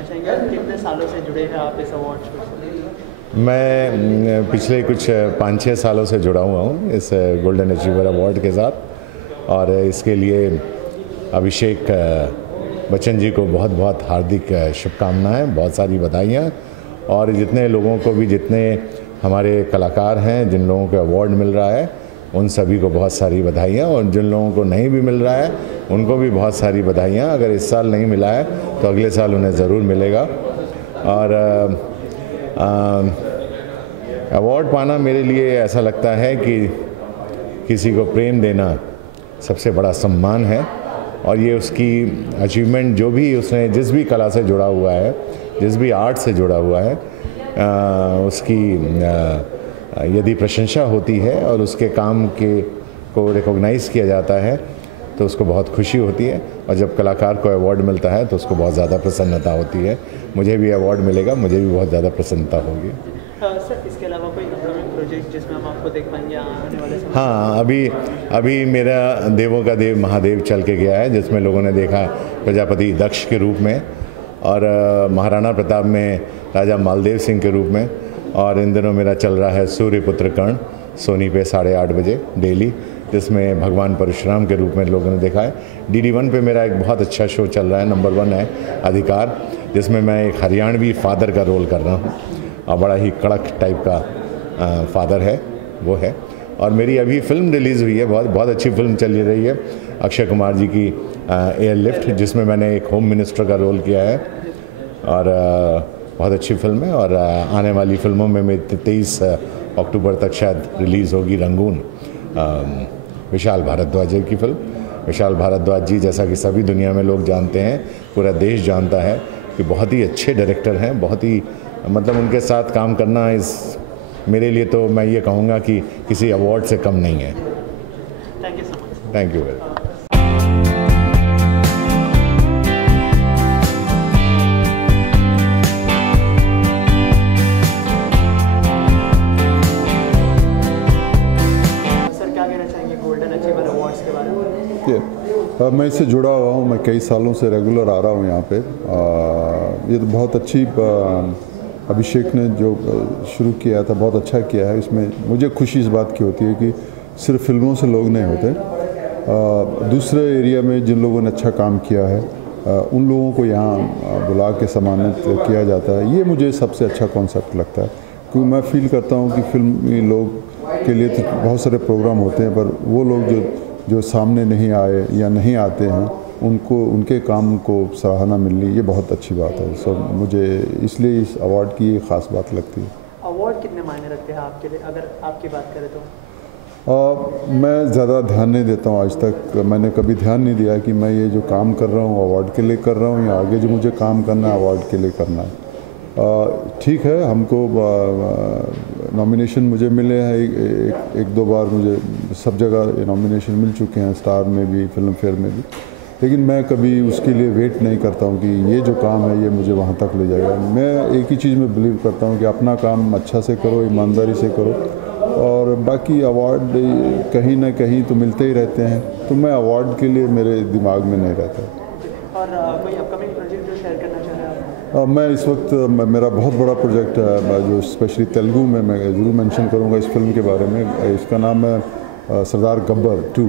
कहना चाहेंगे और कितने सालों से जुड़े हैं आप इस अवार्ड शो से? मैं पिछले कुछ 5-6 सालों से जुड़ा हुआ हूँ इस गोल्डन अचीवर अवार्ड के साथ, और इसके लिए अभिषेक बच्चन जी को बहुत बहुत हार्दिक शुभकामनाएं, बहुत सारी बधाइयाँ। और जितने लोगों को भी, जितने हमारे कलाकार हैं जिन लोगों को अवार्ड मिल रहा है, उन सभी को बहुत सारी बधाइयाँ, और जिन लोगों को नहीं भी मिल रहा है उनको भी बहुत सारी बधाइयाँ। अगर इस साल नहीं मिला है तो अगले साल उन्हें ज़रूर मिलेगा। और अवार्ड पाना मेरे लिए ऐसा लगता है कि किसी को प्रेम देना सबसे बड़ा सम्मान है, और ये उसकी अचीवमेंट, जो भी उसने जिस भी कला से जुड़ा हुआ है, जिस भी आर्ट से जुड़ा हुआ है, उसकी यदि प्रशंसा होती है और उसके काम को रिकॉग्नाइज़ किया जाता है तो उसको बहुत खुशी होती है। और जब कलाकार को अवार्ड मिलता है तो उसको बहुत ज़्यादा प्रसन्नता होती है। मुझे भी अवार्ड मिलेगा, मुझे भी बहुत ज़्यादा प्रसन्नता होगी। सर, इसके अलावा कोई अपकमिंग प्रोजेक्ट जिसमें हम आपको देख पाएंगे आने वाले समय? हाँ, अभी मेरा देवों का देव महादेव चल के गया है, जिसमें लोगों ने देखा प्रजापति दक्ष के रूप में, और महाराणा प्रताप में राजा मालदेव सिंह के रूप में, और इन दिनों मेरा चल रहा है सूर्यपुत्र कर्ण, सोनी पे 8:30 बजे डेली, जिसमें भगवान परशुराम के रूप में लोगों ने देखा है। DD1 पे मेरा एक बहुत अच्छा शो चल रहा है, नंबर 1 है अधिकार, जिसमें मैं एक हरियाणवी फादर का रोल कर रहा हूँ, और बड़ा ही कड़क टाइप का फादर है वो है। और मेरी अभी फिल्म रिलीज़ हुई है, बहुत अच्छी फिल्म चल रही है, अक्षय कुमार जी की एयरलिफ्ट, जिसमें मैंने एक होम मिनिस्टर का रोल किया है, और बहुत अच्छी फिल्म है। और आने वाली फिल्मों में मेरी 23 अक्टूबर तक शायद रिलीज़ होगी रंगून, विशाल भारद्वाज की फिल्म। विशाल भारद्वाज जी, जैसा कि सभी दुनिया में लोग जानते हैं, पूरा देश जानता है कि बहुत ही अच्छे डायरेक्टर हैं, बहुत ही मतलब उनके साथ काम करना मेरे लिए तो मैं ये कहूँगा कि किसी अवार्ड से कम नहीं है। Thank you so much. Thank you very much. मैं इससे जुड़ा हुआ हूँ, मैं कई सालों से रेगुलर आ रहा हूँ यहाँ पे। ये तो बहुत अच्छी अभिषेक ने जो शुरू किया था, बहुत अच्छा किया है। इसमें मुझे खुशी इस बात की होती है कि सिर्फ फिल्मों से लोग नहीं होते, दूसरे एरिया में जिन लोगों ने अच्छा काम किया है उन लोगों को यहाँ बुला के सम्मानित किया जाता है। ये मुझे सबसे अच्छा कॉन्सेप्ट लगता है, क्योंकि मैं फील करता हूँ कि फिल्मी लोग के लिए तो बहुत सारे प्रोग्राम होते हैं, पर वो लोग जो सामने नहीं आए या नहीं आते हैं, उनको उनके काम को सराहना मिलनी, ये बहुत अच्छी बात है। सो मुझे इसलिए इस अवार्ड की ख़ास बात लगती है। अवार्ड कितने मायने रखते हैं आपके लिए, अगर आपकी बात करें तो? मैं ज़्यादा ध्यान नहीं देता हूँ। आज तक मैंने कभी ध्यान नहीं दिया कि मैं ये जो काम कर रहा हूँ अवार्ड के लिए कर रहा हूँ, या आगे जो मुझे काम करना है अवार्ड के लिए करना है। ठीक है, हमको नॉमिनेशन मुझे मिले हैं, एक दो बार मुझे सब जगह नॉमिनेशन मिल चुके हैं, स्टार में भी, फिल्म फेयर में भी, लेकिन मैं कभी उसके लिए वेट नहीं करता हूँ कि ये जो काम है ये मुझे वहाँ तक ले जाएगा। मैं एक ही चीज़ में बिलीव करता हूँ कि अपना काम अच्छा से करो, ईमानदारी से करो, और बाकी अवार्ड कहीं ना कहीं तो मिलते ही रहते हैं, तो मैं अवार्ड के लिए मेरे दिमाग में नहीं रहता। और कोई अपकमिंग प्रोजेक्ट जो शेयर करना चाह रहे हैं आप? मैं इस वक्त मेरा बहुत बड़ा प्रोजेक्ट है जो स्पेशली तेलुगु में मैं ज़रूर मेंशन करूंगा इस फिल्म के बारे में। इसका नाम है सरदार गब्बर 2।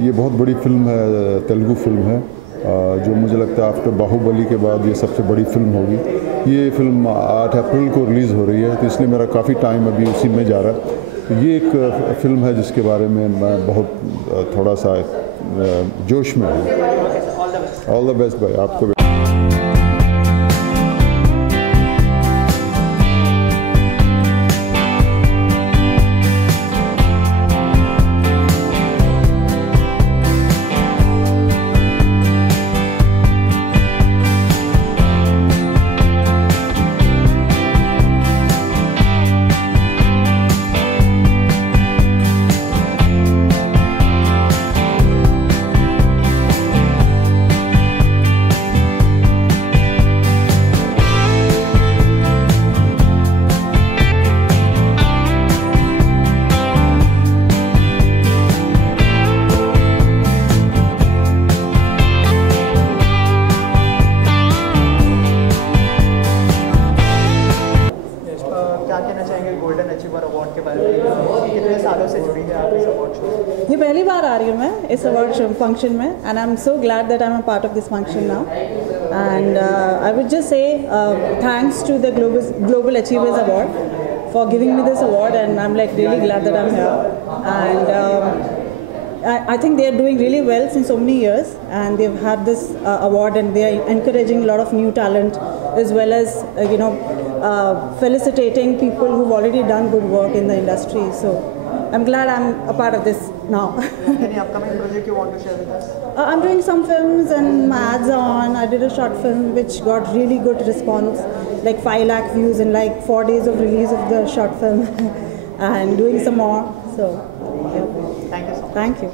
ये बहुत बड़ी फिल्म है, तेलुगु फिल्म है, जो मुझे लगता है आफ्टर बाहुबली के बाद ये सबसे बड़ी फिल्म होगी। ये फिल्म 8 अप्रैल को रिलीज़ हो रही है, तो इसलिए मेरा काफ़ी टाइम अभी उसी में जा रहा है। तो ये एक फिल्म है जिसके बारे में मैं बहुत थोड़ा सा जोश में हूँ। ऑल द बेस्ट भाई आपको। आ रही हूँ मैं इस अवार्ड फंक्शन में, and I am so glad that I am a part of this function now. And I would just say thanks to the global achievers award for giving me this award, and I'm like really glad that I'm here. And I think they are doing really well since so many years, and they've had this award, and they are encouraging a lot of new talent, as well as felicitating people who've already done good work in the industry. So I'm glad I'm a part of this now. Any upcoming project you want to share with us? I'm doing some films, and my ads are on. I did a short film which got really good response, like 5 lakh views in like 4 days of release of the short film, and doing some more. So yeah. Thank you so much. Thank you.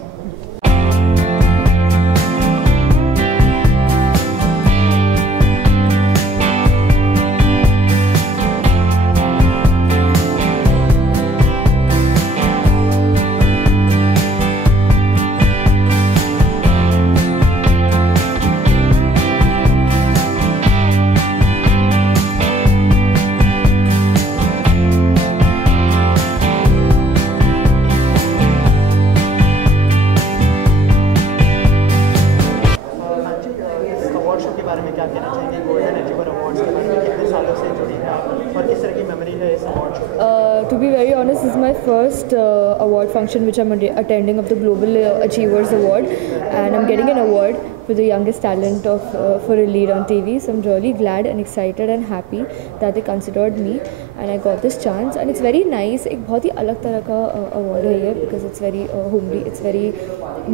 To be very honest, this is my first award function which I'm attending of the Global Achievers Award, and I'm getting an award for the youngest talent of for a lead on TV. So I'm really glad and excited and happy that they considered me and I got this chance. And it's very nice. एक बहुत ही अलग तरह का award है ये, because it's very homely. It's very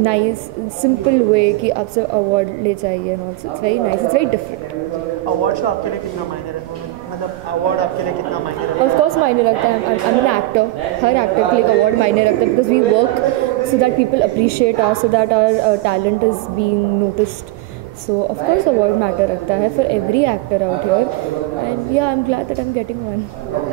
nice, simple way कि आप सब award ले जाइए, and also it's very nice. It's very different. Award show आपके लिए कितना मायने रखता है, मतलब अवार्ड आपके लिए कितना मायने रखता है? Of course मायने रखता है. I'm an actor. Her actor के लिए award मायने रखता है, because we work so that people appreciate us, so that our talent is being noticed. So of course award matter रखता है for every actor out here, and yeah, I'm glad that I'm getting one.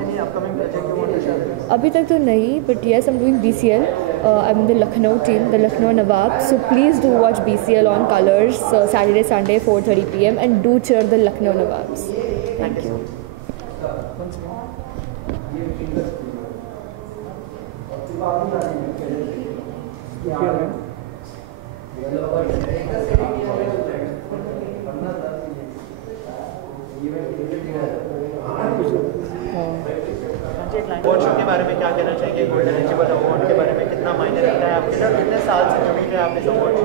Any upcoming project you want to share with us? अभी तक तो नहीं, but yes, I'm doing BCL. I'm in the Lucknow team, the Lucknow Nawab. So please do watch BCL on Colors Saturday, Sunday, 4:30 p.m. and do cheer the Lucknow Nawabs. Thank you. Award show के बारे में क्या कहना चाहिए? Golden achiever award के बारे में कितना मायने रखता है आपके लिए? कितने साल से जुड़ी हैं आप इस अवार्ड से?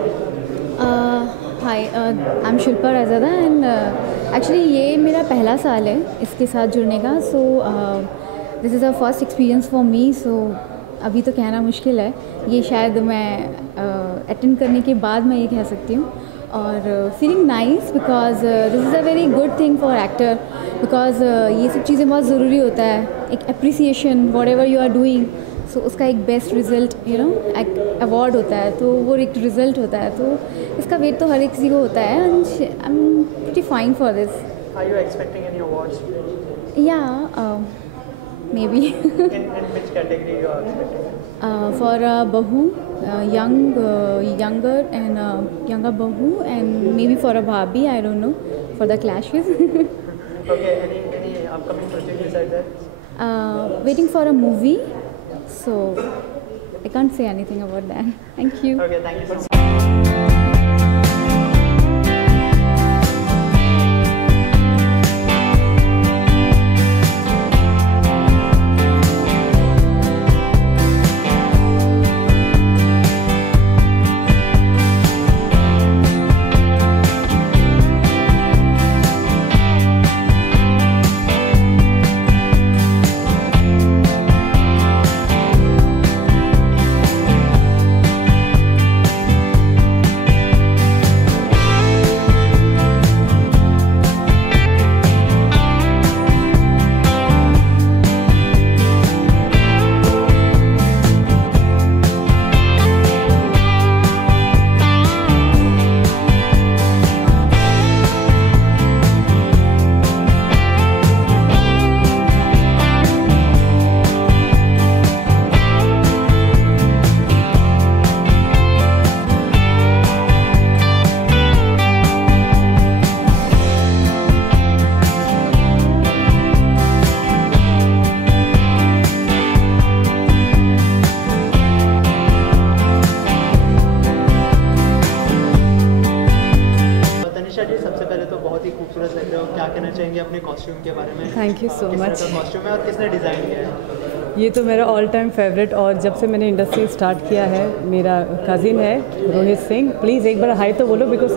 Hi, I am Shilpa Rajada, and actually ये मेरा पहला साल है इसके साथ जुड़ने का. So this is a first experience for me. So अभी तो कहना मुश्किल है, ये शायद मैं अटेंड करने के बाद मैं ये कह सकती हूँ. और feeling nice, because this is a very good thing for actor, because ये सब चीज़ें बहुत ज़रूरी होता है. एक appreciation whatever you are doing, so उसका एक बेस्ट रिज़ल्ट अवार्ड होता है, तो वो एक रिज़ल्ट होता है. तो इसका वेट तो हर एक किसी को होता है, and I am pretty fine for this. Are you expecting any awards? या maybe. In which category you are expecting? For Bahu, younger and younger Bahu, and maybe for a Bhabhi, I don't know, for the clashes. Okay, any upcoming project besides that? Waiting for a movie, so I can't say anything about that. Thank you. Okay, thank you so much. बहुत ही खूबसूरत लग रहे हो, क्या कहना चाहेंगे अपने costume के बारे में? Thank you so much. Costume है और किसने डिज़ाइन किया है? ये तो मेरा ऑल टाइम फेवरेट, और जब से मैंने इंडस्ट्री स्टार्ट किया है, मेरा कज़िन है रोहित सिंह। प्लीज़ एक बार हाई तो बोलो, बिकॉज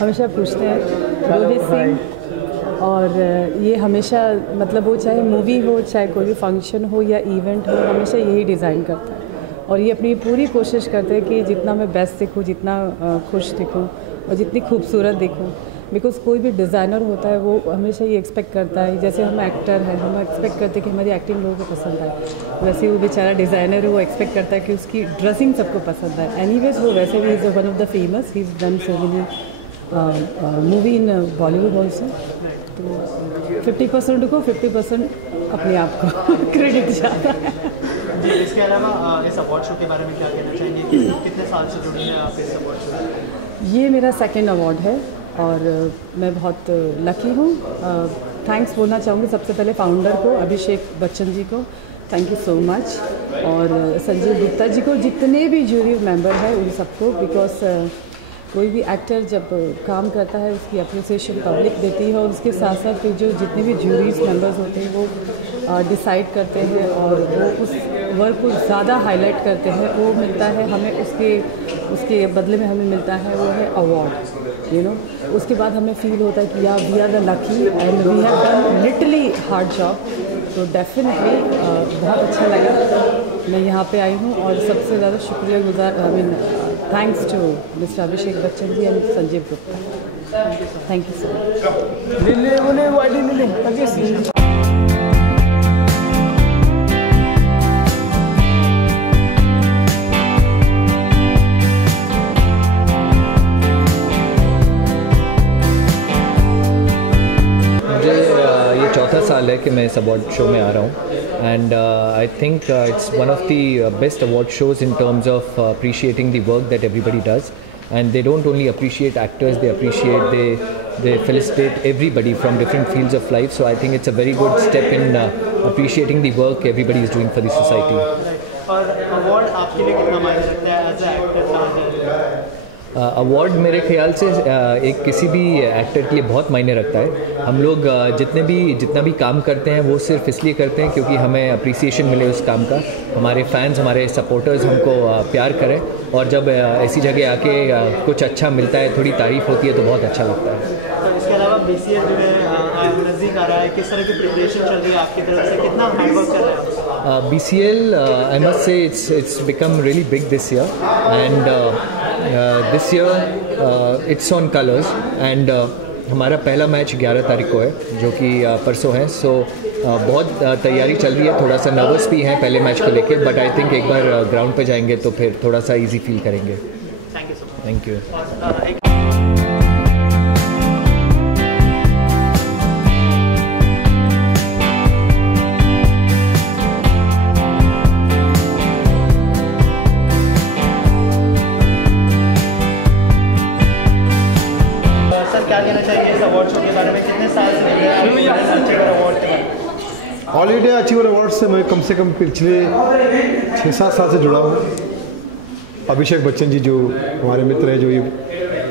हमेशा पूछते हैं रोहित सिंह। और ये हमेशा मतलब वो चाहे मूवी हो, चाहे कोई भी फंक्शन हो या इवेंट हो, हमेशा यही डिज़ाइन करता है। और ये अपनी पूरी कोशिश करते हैं कि जितना मैं बेस्ट दिखूँ, जितना खुश दिखूँ और जितनी खूबसूरत दिखूँ। बिकॉज कोई भी डिज़ाइनर होता है वो हमेशा ये एक्सपेक्ट करता है, जैसे हम एक्टर हैं, हम एक्सपेक्ट करते हैं कि हमारी एक्टिंग लोगों को पसंद आए, वैसे वो बेचारा डिज़ाइनर है, वो एक्सपेक्ट करता है कि उसकी ड्रेसिंग सबको पसंद आए। एनीवेज वो वैसे भी is one of the famous, he is done so many movie in Bollywood also. तो 50% को 50% अपने आप को क्रेडिट जाता है। इसके अलावा इस अवार्ड शो के बारे में क्या कहना चाहेंगे? कितने साल से जुड़े हैं आप इस अवार्ड शो से? ये मेरा सेकंड अवार्ड है और मैं बहुत लकी हूँ। थैंक्स बोलना चाहूँगी सबसे पहले फाउंडर को, अभिषेक बच्चन जी को, थैंक यू सो मच, और संजीव गुप्ता जी को, जितने भी जूरी मेंबर हैं उन सबको। बिकॉज कोई भी एक्टर जब काम करता है उसकी अप्रिसिएशन पब्लिक देती है, और उसके साथ साथ फिर जो जितने भी जूरीज मेंबर्स होते हैं वो डिसाइड करते हैं और वो उस वर्क को ज़्यादा हाईलाइट करते हैं, वो मिलता है हमें, उसके बदले में हमें मिलता है वो है अवार्ड, यू नो। उसके बाद हमें फील होता है कि यार we are the lucky and we have done literally hard job. तो डेफिनेटली बहुत अच्छा लगा, मैं यहाँ पे आई हूँ और सबसे ज़्यादा शुक्रिया गुजार, I mean thanks to mister Abhishek Bachchan ji and Sanjeev Gupta. Thank you so much. चौथा साल है कि मैं इस अवार्ड शो में आ रहा हूँ, and I think it's one of the best award shows in terms of appreciating the work that everybody does, and they don't only appreciate actors, they felicitate everybody from different fields of life. So I think it's a very good step in appreciating the work everybody is doing for the society. और award आपके लिए कितना मायने रखता है as a actor? Award मेरे ख्याल से एक किसी भी एक्टर के लिए बहुत मायने रखता है। हम लोग जितना भी काम करते हैं वो सिर्फ इसलिए करते हैं क्योंकि हमें अप्रिसिएशन मिले उस काम का, हमारे फैंस, हमारे सपोर्टर्स हमको प्यार करें, और जब ऐसी जगह आके कुछ अच्छा मिलता है, थोड़ी तारीफ होती है तो बहुत अच्छा लगता है। तो इसके अलावा BCL में नज़दीक आ रहा है, किस तरह की प्रिपरेशन चल रही है आपकी तरफ से, कितना हार्डवर्क कर रहे हैं आप? BCL, I must say it's become really big this year, and this year it's on colors, and हमारा पहला मैच 11 तारीख को है जो कि परसों है। सो बहुत तैयारी चल रही है, थोड़ा सा नर्वस भी हैं पहले मैच को लेके, बट आई थिंक एक बार ग्राउंड पे जाएंगे तो फिर थोड़ा सा इजी फील करेंगे। Thank you so much. Thank you. क्या कहना चाहिए इस अवार्ड शो के बारे में? कितने साल से जुड़े हैं अवार्ड के बारे में? ऑल इंडिया अचीवर अवार्ड से मैं कम से कम पिछले 6-7 साल से जुड़ा हूँ। अभिषेक बच्चन जी जो हमारे मित्र हैं, जो ये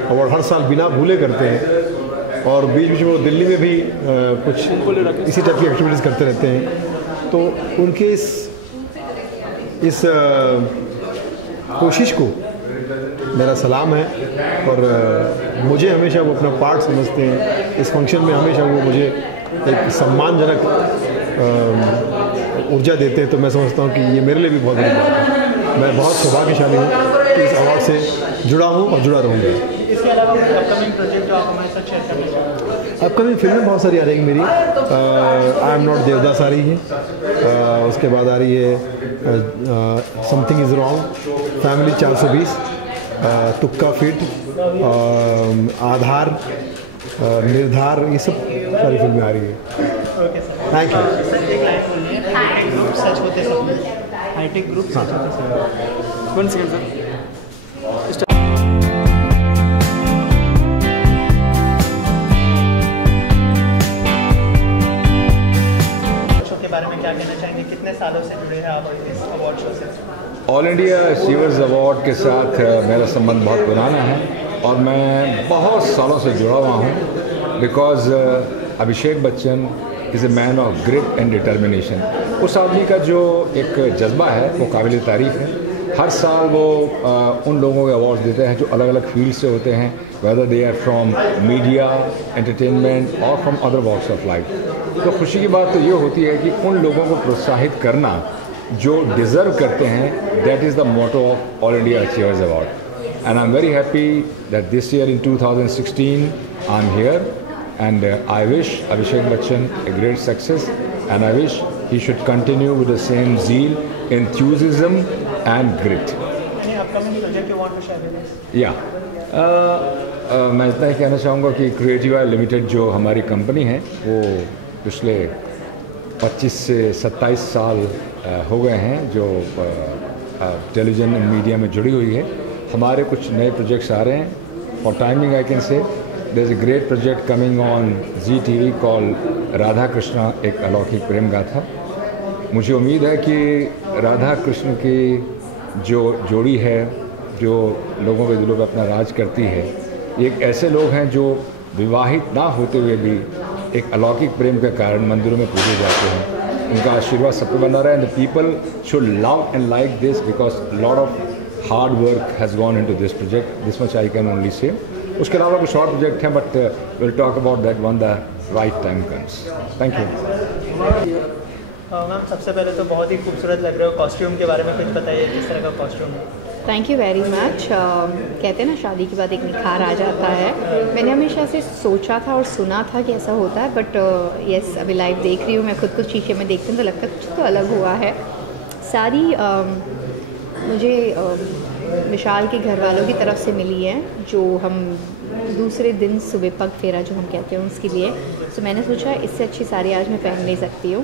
अवार्ड हर साल बिना भूले करते हैं, और बीच बीच में वो दिल्ली में भी कुछ इसी टाइप की एक्टिविटीज़ करते रहते हैं। तो उनके इस कोशिश को मेरा सलाम है, और मुझे हमेशा वो अपना पार्ट समझते हैं इस फंक्शन में, हमेशा वो मुझे एक सम्मानजनक ऊर्जा देते हैं। तो मैं समझता हूँ कि ये मेरे लिए भी बहुत बड़ी बात है। मैं बहुत सौभाग्यशाली हूँ कि इस अवार्ड से जुड़ा हूँ और जुड़ा रहूँगा। इसके अलावा अपकमिंग प्रोजेक्ट जो आप हमारे साथ शेयर करना चाहेंगे? अपकमिंग फिल्में बहुत सारी आ रही है मेरी। आई एम नॉट देवदास आ रही है, उसके बाद आ रही है समथिंग इज़ रॉन्ग, फैमिली 420, तुक्का फिट, आधार, निर्धार, ये सब सारी फिल्में आ रही है। Thank you. सर एक लाइन बोलिए, हाईटेक ग्रुप सच होते सपने, हाईटेक ग्रुप सच होते सपने। 1 सेकंड सर। के बारे में क्या कहना चाहेंगे? कितने सालों से जुड़े हैं आप इस अवार्ड शो से? ऑल इंडिया अचीवर्स अवार्ड के साथ मेरा संबंध बहुत पुराना है और मैं बहुत सालों से जुड़ा हुआ हूँ। Because Abhishek Bachchan is a man of grit and determination. उस आदमी का जो एक जज्बा है वो काबिल तारीफ़ है। हर साल वो उन लोगों के अवार्ड्स देते हैं जो अलग अलग फील्ड से होते हैं, whether they are from media, entertainment और from other walks of life. तो खुशी की बात तो ये होती है कि उन लोगों को प्रोत्साहित करना जो डिज़र्व करते हैं, that is the motto of All India achievers award. And I am very happy that this year in 2016 I am here and I wish Abhishek Bachchan a great success, and I wish he should continue with the same zeal, enthusiasm and grit. Any upcoming project you want to share with us? Yeah, मैं इतना ही कहना चाहूँगा कि क्रिएटिवा limited जो हमारी company है वो पिछले 25 से 27 साल हो गए हैं जो टेलीविज़न मीडिया में जुड़ी हुई है। हमारे कुछ नए प्रोजेक्ट्स आ रहे हैं। For timing I can say There's a great project coming on Zee TV called Radha Krishna एक अलौकिक प्रेम गाथा। मुझे उम्मीद है कि राधा कृष्ण की जो जोड़ी है, जो लोगों के दिलों पर अपना राज करती है, ये एक ऐसे लोग हैं जो विवाहित ना होते हुए भी एक अलौकिक प्रेम के कारण मंदिरों में पूजे जाते हैं। उनका आशीर्वाद सब पे बना रहा है। And the people should love and like this because lot of hard work has gone into this project. This much I can only say. उसके अलावा कुछ और प्रोजेक्ट हैं, but will talk about that one the right time comes. Thank you. Ma'am, सबसे पहले तो बहुत ही खूबसूरत लग रहे हो। कॉस्ट्यूम के बारे में कुछ बताइए, किस तरह का कॉस्ट्यूम है? Thank you very much. कहते हैं ना, शादी के बाद एक निखार आ जाता है। मैंने हमेशा से सोचा था और सुना था कि ऐसा होता है, बट यस, अभी लाइव देख रही हूँ। मैं खुद को शीशे में देखती हूँ तो लगता है कुछ तो अलग हुआ है। सारी मुझे विशाल के घर वालों की तरफ से मिली है, जो हम दूसरे दिन सुबह पग फेरा जो हम कहते हैं उसके लिए। सो मैंने सोचा इससे अच्छी साड़ी आज मैं पहन नहीं सकती हूँ।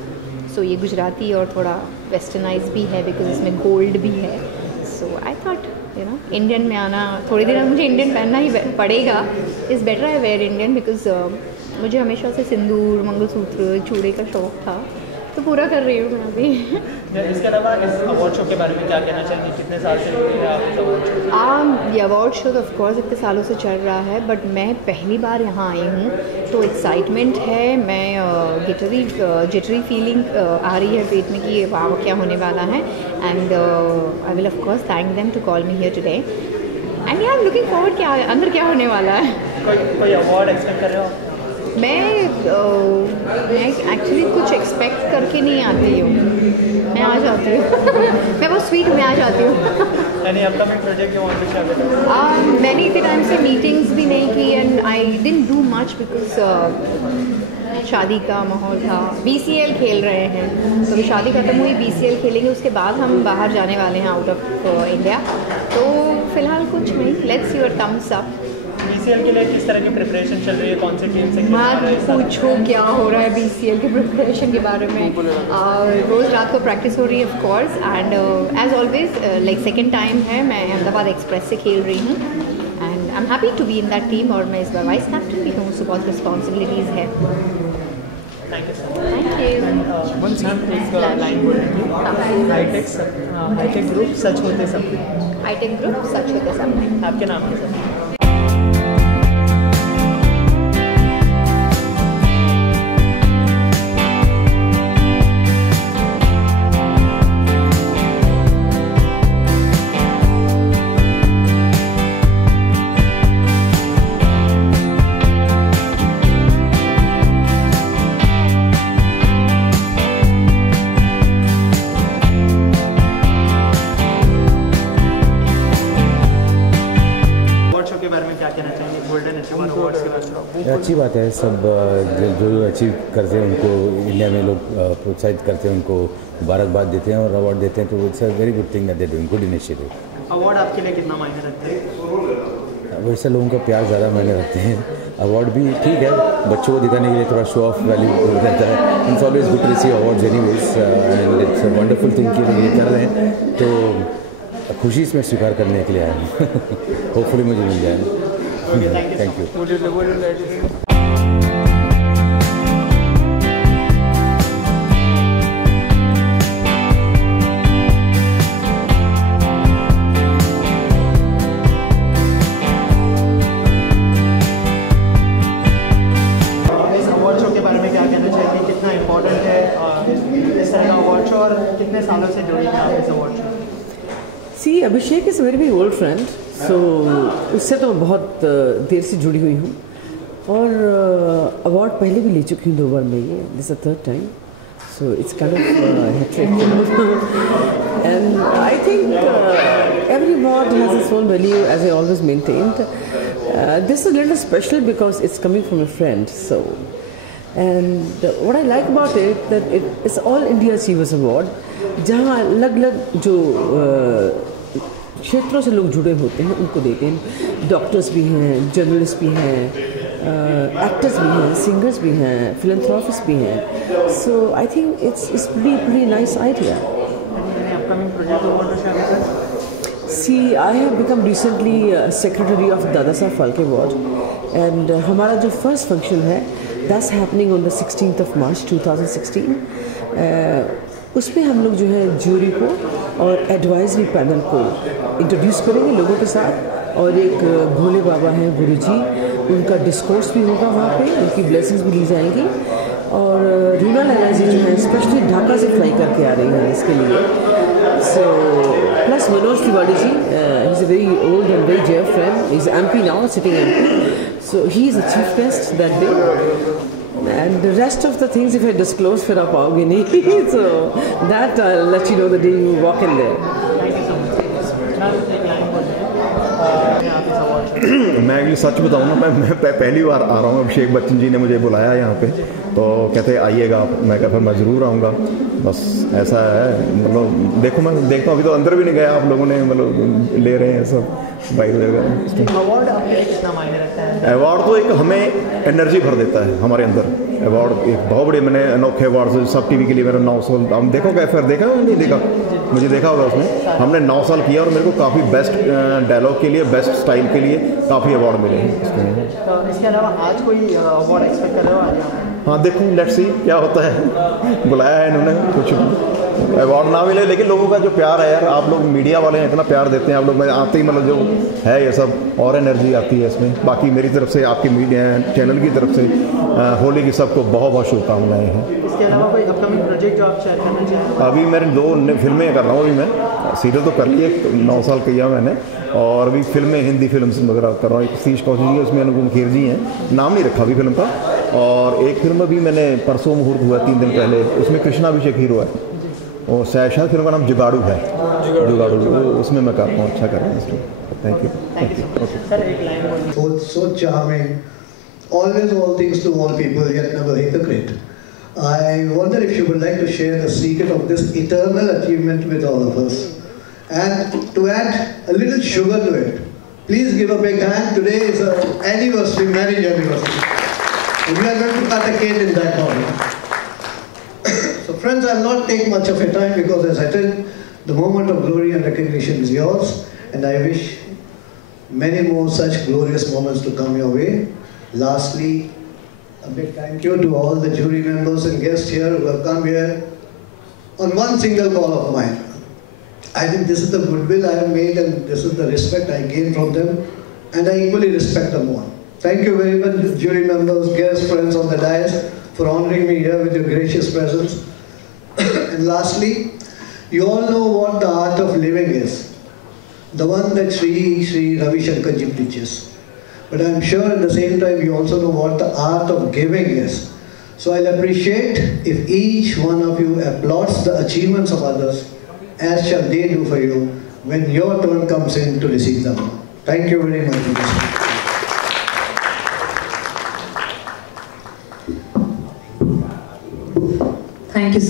सो ये गुजराती और थोड़ा वेस्टर्नाइज भी है बिकॉज इसमें गोल्ड भी है। सो आई थॉट इंडियन में आना, थोड़ी देर मुझे इंडियन पहनना ही पड़ेगा। Is better I wear Indian because मुझे हमेशा से सिंदूर, मंगलसूत्र, चूड़े का शौक़ था, तो पूरा कर रही हूँ मैं अभी। इसके अलावा इस अवार्ड शो के बारे में क्या कहना चाहेंगे? कितने साल से जुड़े हैं आप इस अवार्ड शो? ये अवार्ड शो तो ऑफकोर्स इतने सालों से चल रहा है, बट मैं पहली बार यहाँ आई हूँ तो एक्साइटमेंट है। मैं जिटरी फीलिंग आ रही है पेट में कि वाह क्या होने वाला है। And I will of course thank them to call me here today. And I am looking forward कि अंदर क्या होने वाला है। कोई अवार्ड एक्सपेक्ट कर रहे हो? मैं एक्चुअली कुछ एक्सपेक्ट करके नहीं आती हूँ, मैं आ जाती हूँ। मैं बहुत स्वीट में आ जाती हूँ। मैंने इतने टाइम से मीटिंग्स भी नहीं की and I didn't do much because शादी का माहौल था। BCL खेल रहे हैं, तो शादी खत्म हुई, BCL खेलेंगे, उसके बाद हम बाहर जाने वाले हैं आउट ऑफ इंडिया। तो फिलहाल कुछ नहीं, let's see what comes up. BCL के लिए किस तरह की प्रिपरेशन चल रही है? कौन सी टीम से? मत पूछो क्या हो रहा है BCL के प्रिपरेशन के बारे में। रोज़ रात को प्रैक्टिस हो रही है of course, and as always like second time है मैं अहमदाबाद एक्सप्रेस से खेल रही हूँ and I am happy to be in that team. और मैं इस बार वाइस कैप्टन भी हूँ, सो बहुत रिस्पॉन्सिबिलिटीज़ है। Thank you. हाईटेक ग्रुप सच होते सपने। हाईटेक ग्रुप सच होते सपने। आपके नाम है सर? अच्छी बात है। सब जो अचीव करते हैं उनको इंडिया में लोग प्रोत्साहित करते हैं, उनको मुबारकबाद देते हैं और अवार्ड देते हैं, तो it's a very good thing that they doing, good initiative. Award आपके लिए कितना मायने रखते हैं? वैसे लोगों का प्यार ज़्यादा मायने रखते हैं। अवार्ड भी ठीक है, बच्चों को दिखाने के लिए थोड़ा शो ऑफ वैल्यू रहता है। It's always good to receive awards anyways and it's a wonderful thing कि ये कर रहे हैं, तो खुशी इसमें स्वीकार करने के लिए आया हूँ। होपफुली मुझे मिल जाए। Thank you. Abhishek is very very old friend, so उससे तो बहुत देर से जुड़ी हुई हूँ और अवार्ड पहले भी ले चुकी हूँ 2 बार में, ये this is 3rd time, so it's kind of hat trick and I think every award has its own value, as I always maintained. This is a little special because it's coming from a friend. So, and what I like about it that it's all India Achievers Award, जहाँ अलग-अलग जो क्षेत्रों से लोग जुड़े होते हैं उनको देते हैं. डॉक्टर्स भी हैं, जर्नलिस्ट भी हैं, एक्टर्स भी हैं, सिंगर्स भी हैं, फिलैंथ्रोपिस्ट भी हैं. So I think it's pretty nice idea. Upcoming project award to share with us? See, I have become recently secretary of Dada Saheb Phalke Award, and हमारा जो first function है that's happening on the 16th of March 2016. उसमें हम लोग जो है jury को और एडवाइजरी पैनल को इंट्रोड्यूस करेंगे लोगों के साथ, और एक भोले बाबा हैं गुरुजी, उनका डिस्कोर्स भी होगा वहाँ पे, उनकी ब्लेसिंग्स भी ली जाएंगी. और रीना लैला जी जो है स्पेशली ढाका से फ्लाई करके आ रही हैं इसके लिए. So plus Manoj Tiwari ji, he's a very old and very dear friend. He's MP now, sitting MP. So he is a chief guest that day. And the rest of the things, if I disclose, फिर आप आओगे नहीं. So that I'll let you know the day you walk in there. मैं actually सच बताऊँ ना, मैं पहली बार आ रहा हूँ. अभिषेक बच्चन जी ने मुझे बुलाया यहाँ पे, तो कहते आइएगा आप. मैं कहता मैं ज़रूर आऊँगा. बस ऐसा है, मतलब देखो मैं देखता हूँ, अभी तो अंदर भी नहीं गया, आप लोगों ने मतलब ले रहे हैं सब बाइक वगैरह. अवार्ड आपके लिए कितना मायने रखता है? अवार्ड तो एक हमें एनर्जी भर देता है हमारे अंदर. अवार्ड एक बहुत बड़े, मैंने अनोखे अवार्ड सब टीवी के लिए मेरा 9 साल, हम देखो क्या फिर देखा नहीं देखा, मुझे देखा होगा उसमें. हमने 9 साल किया और मेरे को काफ़ी बेस्ट डायलॉग के लिए, बेस्ट स्टाइल के लिए काफ़ी अवार्ड मिले हैं इसके. तो इसके अलावा आज कोई अवार्ड एक्सपेक्ट कर रहे हो आज? हाँ देखो, लेट्स सी क्या होता है. बुलाया है इन्होंने, कुछ अवार्ड ना मिले लेकिन लोगों का जो प्यार है यार, आप लोग मीडिया वाले हैं, इतना प्यार देते हैं आप लोग. मैं आते ही मतलब जो है ये सब और एनर्जी आती है इसमें. बाकी मेरी तरफ से, आपकी मीडिया चैनल की तरफ से होली की सबको बहुत बहुत शुभकामनाएँ हैं. इसके अलावा कोई अपकमिंग प्रोजेक्ट जो आप शेयर करना चाहें? अभी मेरे 2 फिल्में कर रहा हूँ. अभी मैं सीरियल तो कर लिए, 9 साल किया मैंने, और अभी फिल्में, हिंदी फिल्म वगैरह कर रहा हूँ. एक सतीश कौशल जी, उसमें अनुपम खेर जी हैं, नाम नहीं रखा अभी फिल्म का. और एक फिल्म भी मैंने परसों मुहूर्त हुआ 3 दिन पहले, उसमें कृष्णाभिषेक हीरो है, और शायद फिल्म का नाम जुगाड़ू है. जुगाड़ू वो उसमें मैं कर रहा हूँ, अच्छा कर रहा हूँ इसमें. Thank you. So charming, always all things to all people, yet never hypocrite. I wonder if you would like to share the secret of this eternal achievement with all of us. And to add a little sugar to it, please give a big hand. Today is an anniversary, marriage anniversary. And we are going to cut a cake in that hall. So friends, I'll not take much of your time because as I said, the moment of glory and recognition is yours. And I wish many more such glorious moments to come your way. Lastly, a big thank you to all the jury members and guests here who have come here on one single call of mine. I think this is the goodwill I have made and this is the respect I gain from them, and I equally respect them all. Thank you very much, jury members, guests, friends on the dais, for honoring me here with your gracious presence. And lastly, you all know what the art of living is, the one that Sri Ravi Shankar ji preaches. But I'm sure at the same time you also know what the art of giving is. So I'll appreciate if each one of you applauds the achievements of others, as shall they do for you when your turn comes in to receive them. Thank you very much. Thank you.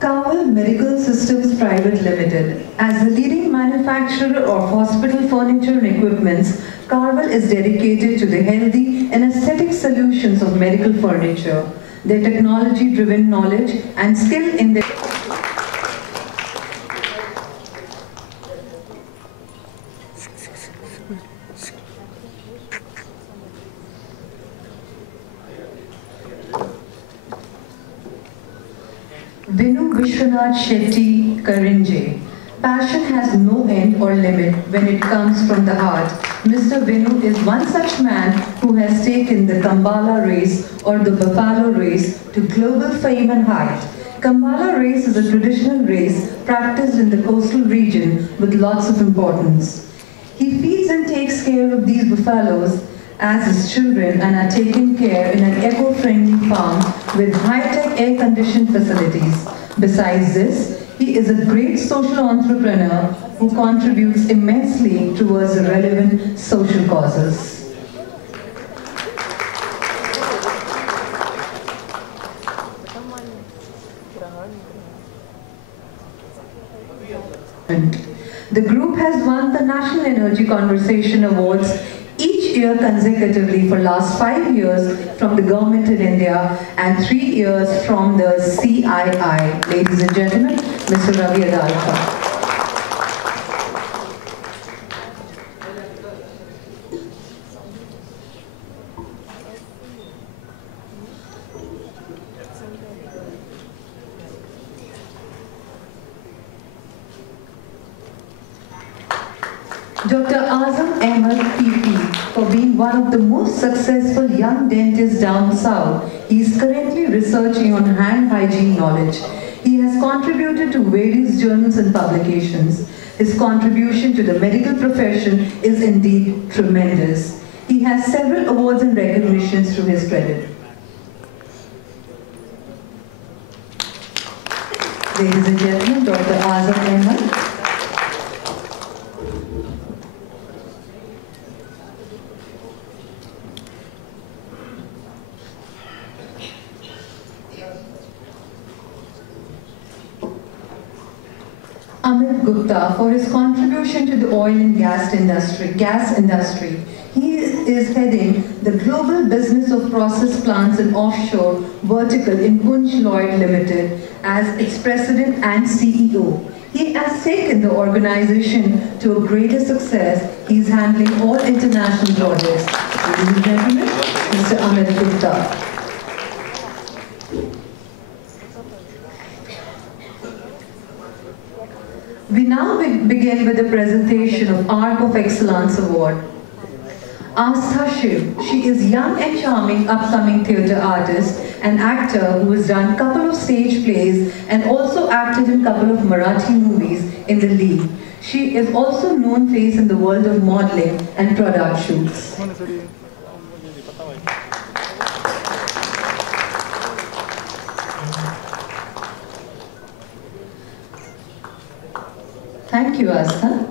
Carvel Medical Systems Private Limited. As the leading manufacturer of hospital furniture and equipments, Carvel is dedicated to the healthy and aesthetic solutions of medical furniture. Their technology-driven knowledge and skill in their Vinu Vishwanath Shetty Karinje. Passion has no end or limit when it comes from the heart. Mr. Vinu is one such man who has taken the Kambala race or the Buffalo race to global fame and height. Kambala race is a traditional race practiced in the coastal region with lots of importance. He feeds and takes care of these buffaloes as his children and are taken care in an eco-friendly farm with high-tech air-conditioned facilities. Besides this, he is a great social entrepreneur who contributes immensely towards the relevant social causes. The group has won the National Energy Conversation Awards each year consecutively for last 5 years from the Government of India and 3 years from the CII. Ladies and gentlemen, Mr. Ravi Adalka. Dr. Azam Ahmed PP, for being one of the most successful young dentists down south. He is currently researching on hand hygiene knowledge. He has contributed to various journals and publications. His contribution to the medical profession is indeed tremendous. He has several awards and recognitions to his credit. Ladies and gentlemen, Dr. Azam Ahmed. Amit Gupta for his contribution to the oil and gas industry. He is heading the global business of process plants and offshore vertical in Punj Lloyd Limited as its president and CEO. He has taken the organization to a greater success. He is handling all international projects. Ladies and gentlemen, Mr. Amit Gupta. We now begin with the presentation of Arc of Excellence Award. Astha Shiv, she is young and charming upcoming theatre artist and actor who has done couple of stage plays and also acted in couple of Marathi movies in the lead. She is also known face in the world of modeling and product shoots. Thank you, Astha.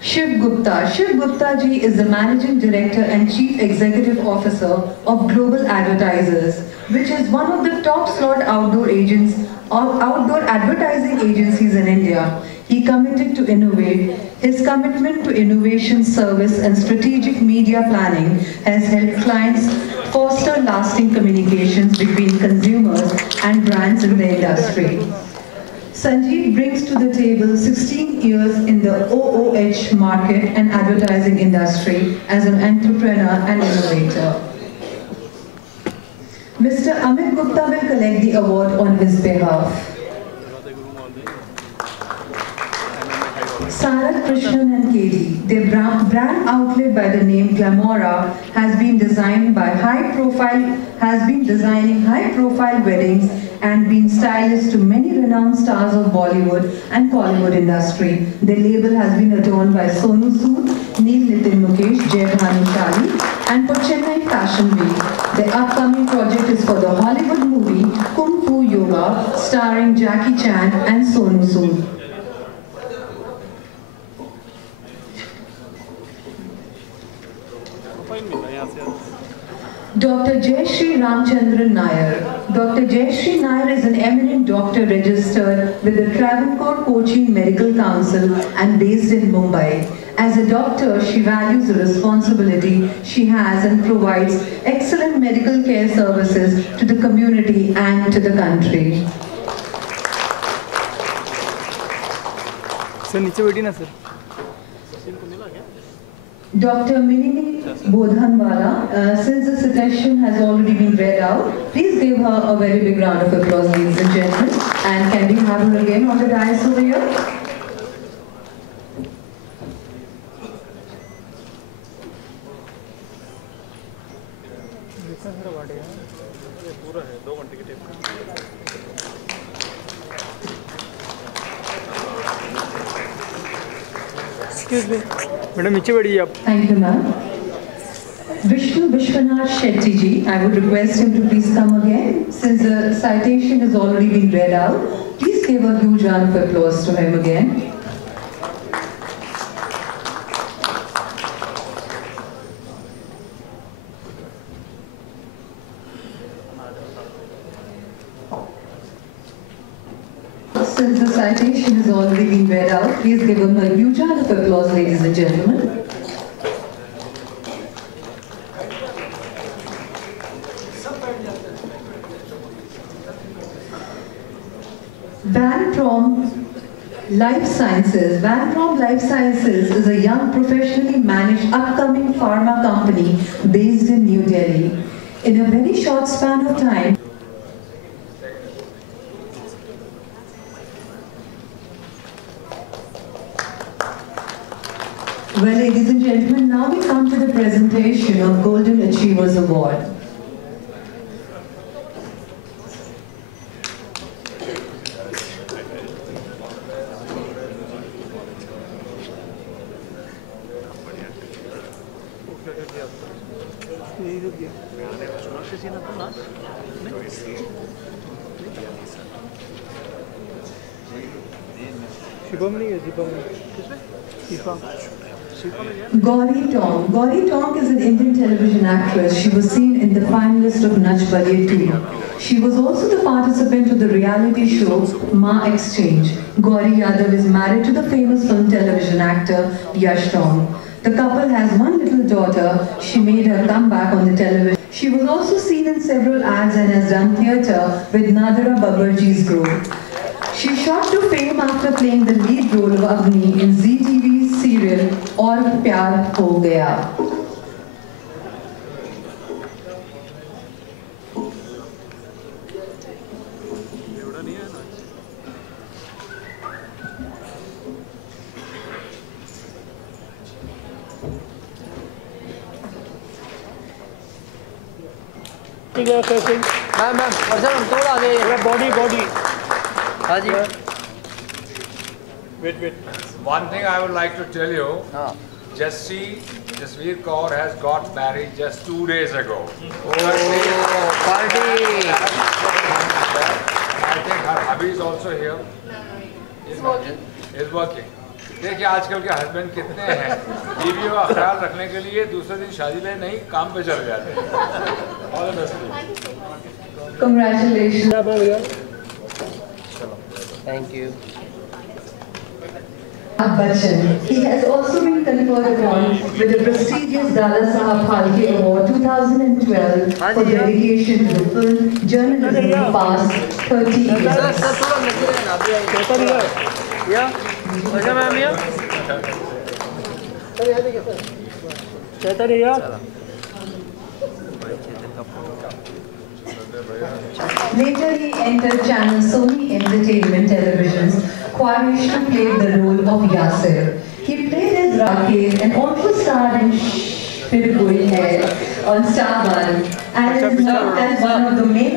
Shiv Gupta. Shiv Gupta ji is the Managing Director and Chief Executive Officer of Global Advertisers, which is one of the top slot outdoor advertising agencies in India. He committed to innovate. His commitment to innovation, service and strategic media planning has helped clients foster lasting communications between consumers and brands in the industry. Sanjeev brings to the table 16 years in the OOH market and advertising industry as an entrepreneur and innovator. Mr. Amit Gupta will collect the award on his behalf. Sarat Krishnan and Katie, their brand outlet by the name Glamora has been designing high-profile weddings and been stylists to many renowned stars of Bollywood and Collywood industry. The label has been adorned by Sonu Sood, Neil Nitin Mukesh, Jai Bhanushali, and for Chennai Fashion Week. The upcoming project is for the Hollywood movie Kung Fu Yoga, starring Jackie Chan and Sonu Sood. Dr. Jayashree Ramchandran Nair. Dr. Jayashree Nair is an eminent doctor registered with the Travancore Cochin Medical Council and based in Mumbai. As a doctor, she values the responsibility she has and provides excellent medical care services to the community and to the country. Sir नीचे बैठी ना sir Dr. Minini Bodhanwala, since the citation has already been read out, please give her a very big round of applause, ladies and gentlemen. And can we have her again on the dais over here? Excuse me, madam, नीचे बैठिए आप. Thank you, ma'am. Vishnu Vishwanath Shetty ji, I would request him to please come again. Since the citation has already been read out, please give a huge round of applause to him again. Since the citation has already been read out, please give him a huge round of applause, ladies and gentlemen. Van Prom Life Sciences. Van Prom Life Sciences is a young, professionally managed, upcoming pharma company based in New Delhi. In a very short span of time, well, ladies and gentlemen, now we come to the presentation of Golden Achievers Award. Gauri Tong. Gauri Tong is an Indian television actress. She was seen in the finalist of Nach Baliye 2. She was also the participant of the reality show Ma Exchange. Gauri Yadav is married to the famous film television actor Yash Tong. The couple has one little daughter. She made her comeback on the television. She was also seen in several ads and has done theatre with Nadira Babarji's group. She shot to fame after playing the lead role of Agni in Zee TV's serial Aur Pyar Ho Gaya. Ma'am ma'am थोड़ा आगे body body हाँ जी Wait. One thing I would like to tell you, Jasveer Kaur has got married just 2 days ago. Party! I think her hubby is also here. Is working. देखिए आजकल के husband कितने हैं, बीवियों का ख्याल रखने के लिए दूसरे दिन शादी में नहीं काम पे चले जाते हैं। All the best. Congratulations. Thank you. Bachchan. He has also been conferred upon with the prestigious Dada Saheb Phalke Award 2012 for dedication to film journalism in the past 30 years. Later he entered channel Sony Entertainment Television's Khwahish to play the role of Yasir. He played as Rakesh and also starred in Fir Koi Hai on Star One and is known as one of the lead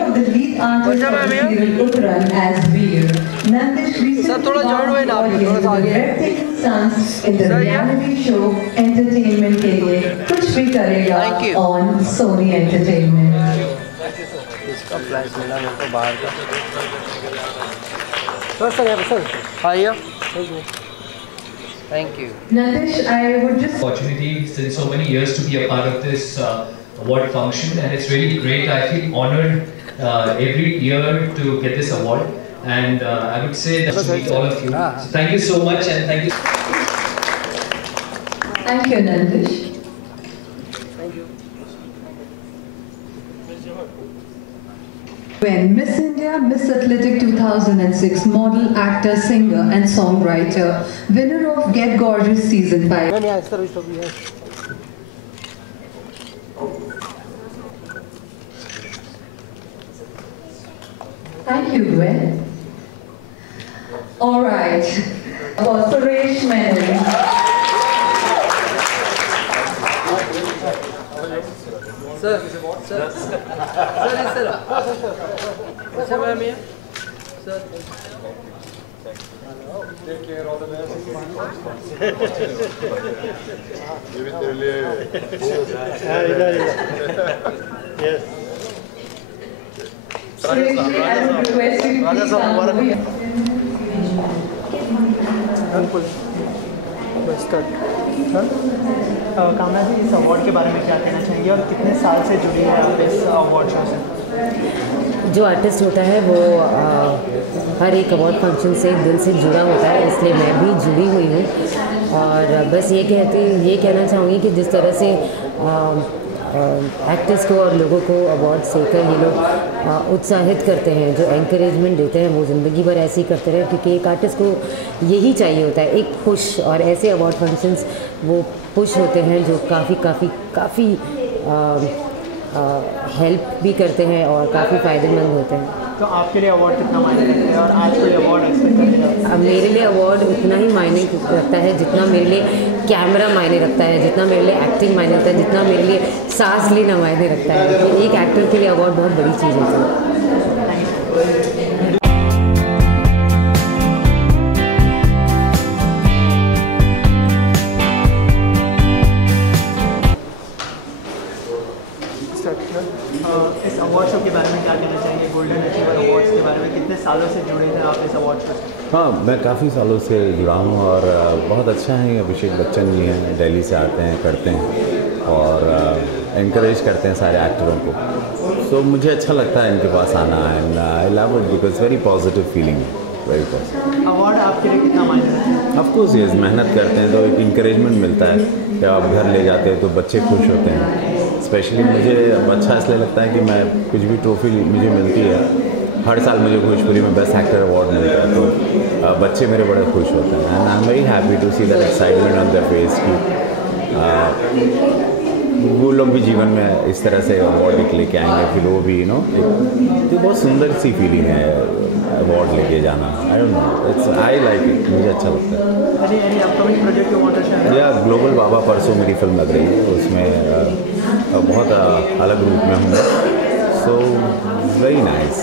artists of the serial Uttaran as Veer. Nandish recently won the audience with breathtaking stunts in the reality show Entertainment Ke Liye Kuch Bhi Karega on Sony Entertainment. इसका flash मिला मेरे को बाहर का sir यहाँ पे sir आइए thank you Nandish, I would just opportunity since so many years to be a part of this award function, and it's really great. I feel honored every year to get this award, and I would say that to meet all of you. So thank you so much, and thank you. Thank you, Nandish. When Miss India, Miss Athletic 2006 model, actor, singer and songwriter, winner of Get Gorgeous Season 5. Thank you, Gwen. All right, for Suresh Menon. Sir. Sir, ma'am here. Sir. Take care, all the best. Give it Yes. Suresh, I would request you to please come over here. कामना जी, इस award के बारे में क्या कहना चाहेंगे और कितने साल से जुड़ी है आप इस अवार्ड शो से? जो आर्टिस्ट होता है वो हर एक अवार्ड फंक्शन से दिल से जुड़ा होता है, इसलिए मैं भी जुड़ी हुई हूँ। और बस ये कहना चाहूँगी कि जिस तरह से एक्टर्स को और लोगों को अवार्ड देकर ये लोग उत्साहित करते हैं, जो एनकरेजमेंट देते हैं, वो ज़िंदगी भर ऐसे ही करते रहे, क्योंकि एक आर्टिस्ट को यही चाहिए होता है, एक पुश। और ऐसे अवार्ड फंक्शंस वो पुश होते हैं जो काफ़ी हेल्प भी करते हैं और काफ़ी फ़ायदेमंद होते हैं। तो आपके लिए अवार्ड कितना मायने रखता है और आज कोई अवार्ड एक्सपेक्ट करेगा? मेरे लिए अवार्ड उतना ही मायने रखता है जितना मेरे लिए कैमरा मायने रखता है, जितना मेरे लिए एक्टिंग मायने रखता है, जितना मेरे लिए सांस लेना मायने रखता है। तो एक एक्टर के लिए अवार्ड बहुत बड़ी चीज़ होती है। इस अवार्ड शो के बारे में क्या कहना चाहिए? गोल्डन अचीवर अवार्ड्स के बारे में कितने सालों से जुड़े थे आप इस अवार्ड शो से? हाँ, मैं काफ़ी सालों से जुड़ा हूँ और बहुत अच्छा है। अभिषेक बच्चन जी हैं, दिल्ली से आते हैं, करते हैं और इनकरेज करते हैं सारे एक्टरों को। सो मुझे अच्छा लगता है इनके पास आना and I love it because very positive feeling, very positive. Award आपके लिए कितना मायने रखता है? ऑफ कोर्स ये मेहनत करते हैं तो एक इंकरेजमेंट मिलता है। जब आप घर ले जाते हैं तो बच्चे खुश होते हैं। स्पेशली मुझे अच्छा इसलिए लगता है कि मैं कुछ भी ट्रॉफी मुझे मिलती है, हर साल मुझे भोजपुरी में बेस्ट एक्टर अवार्ड मिलता है, तो बच्चे मेरे बड़े खुश होते हैं and I am very happy to see that excitement on their face कि वो लोग भी जीवन में इस तरह से अवार्ड लेके आएंगे, फिर वो भी तो बहुत सुंदर सी फीलिंग है अवार्ड लेके जाना। I don't know, it's I like it, मुझे अच्छा लगता है। या ग्लोबल बाबा परसों मेरी फिल्म लग रही है, उसमें बहुत अलग रूप में हूँ, so very nice.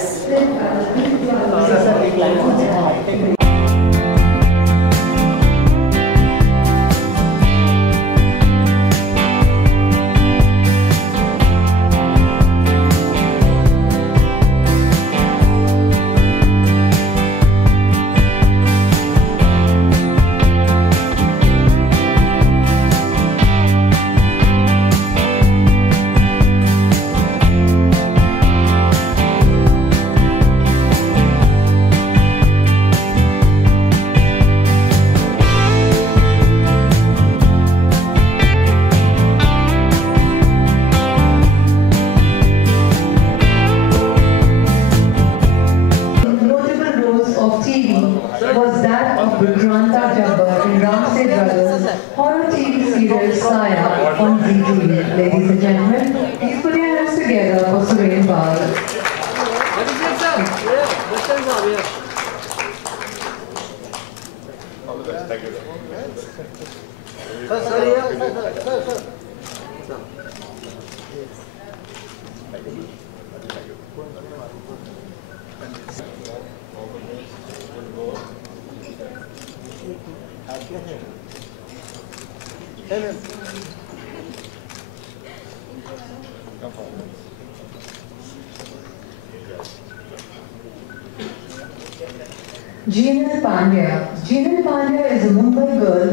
Was that of Vikranta Jabbar in Ramsey Brothers horror TV serial Saya on ZTV. Ladies and gentlemen, please put your hands together for Suren Bal. Jinal Pandya. Jinal Pandya is a Mumbai girl.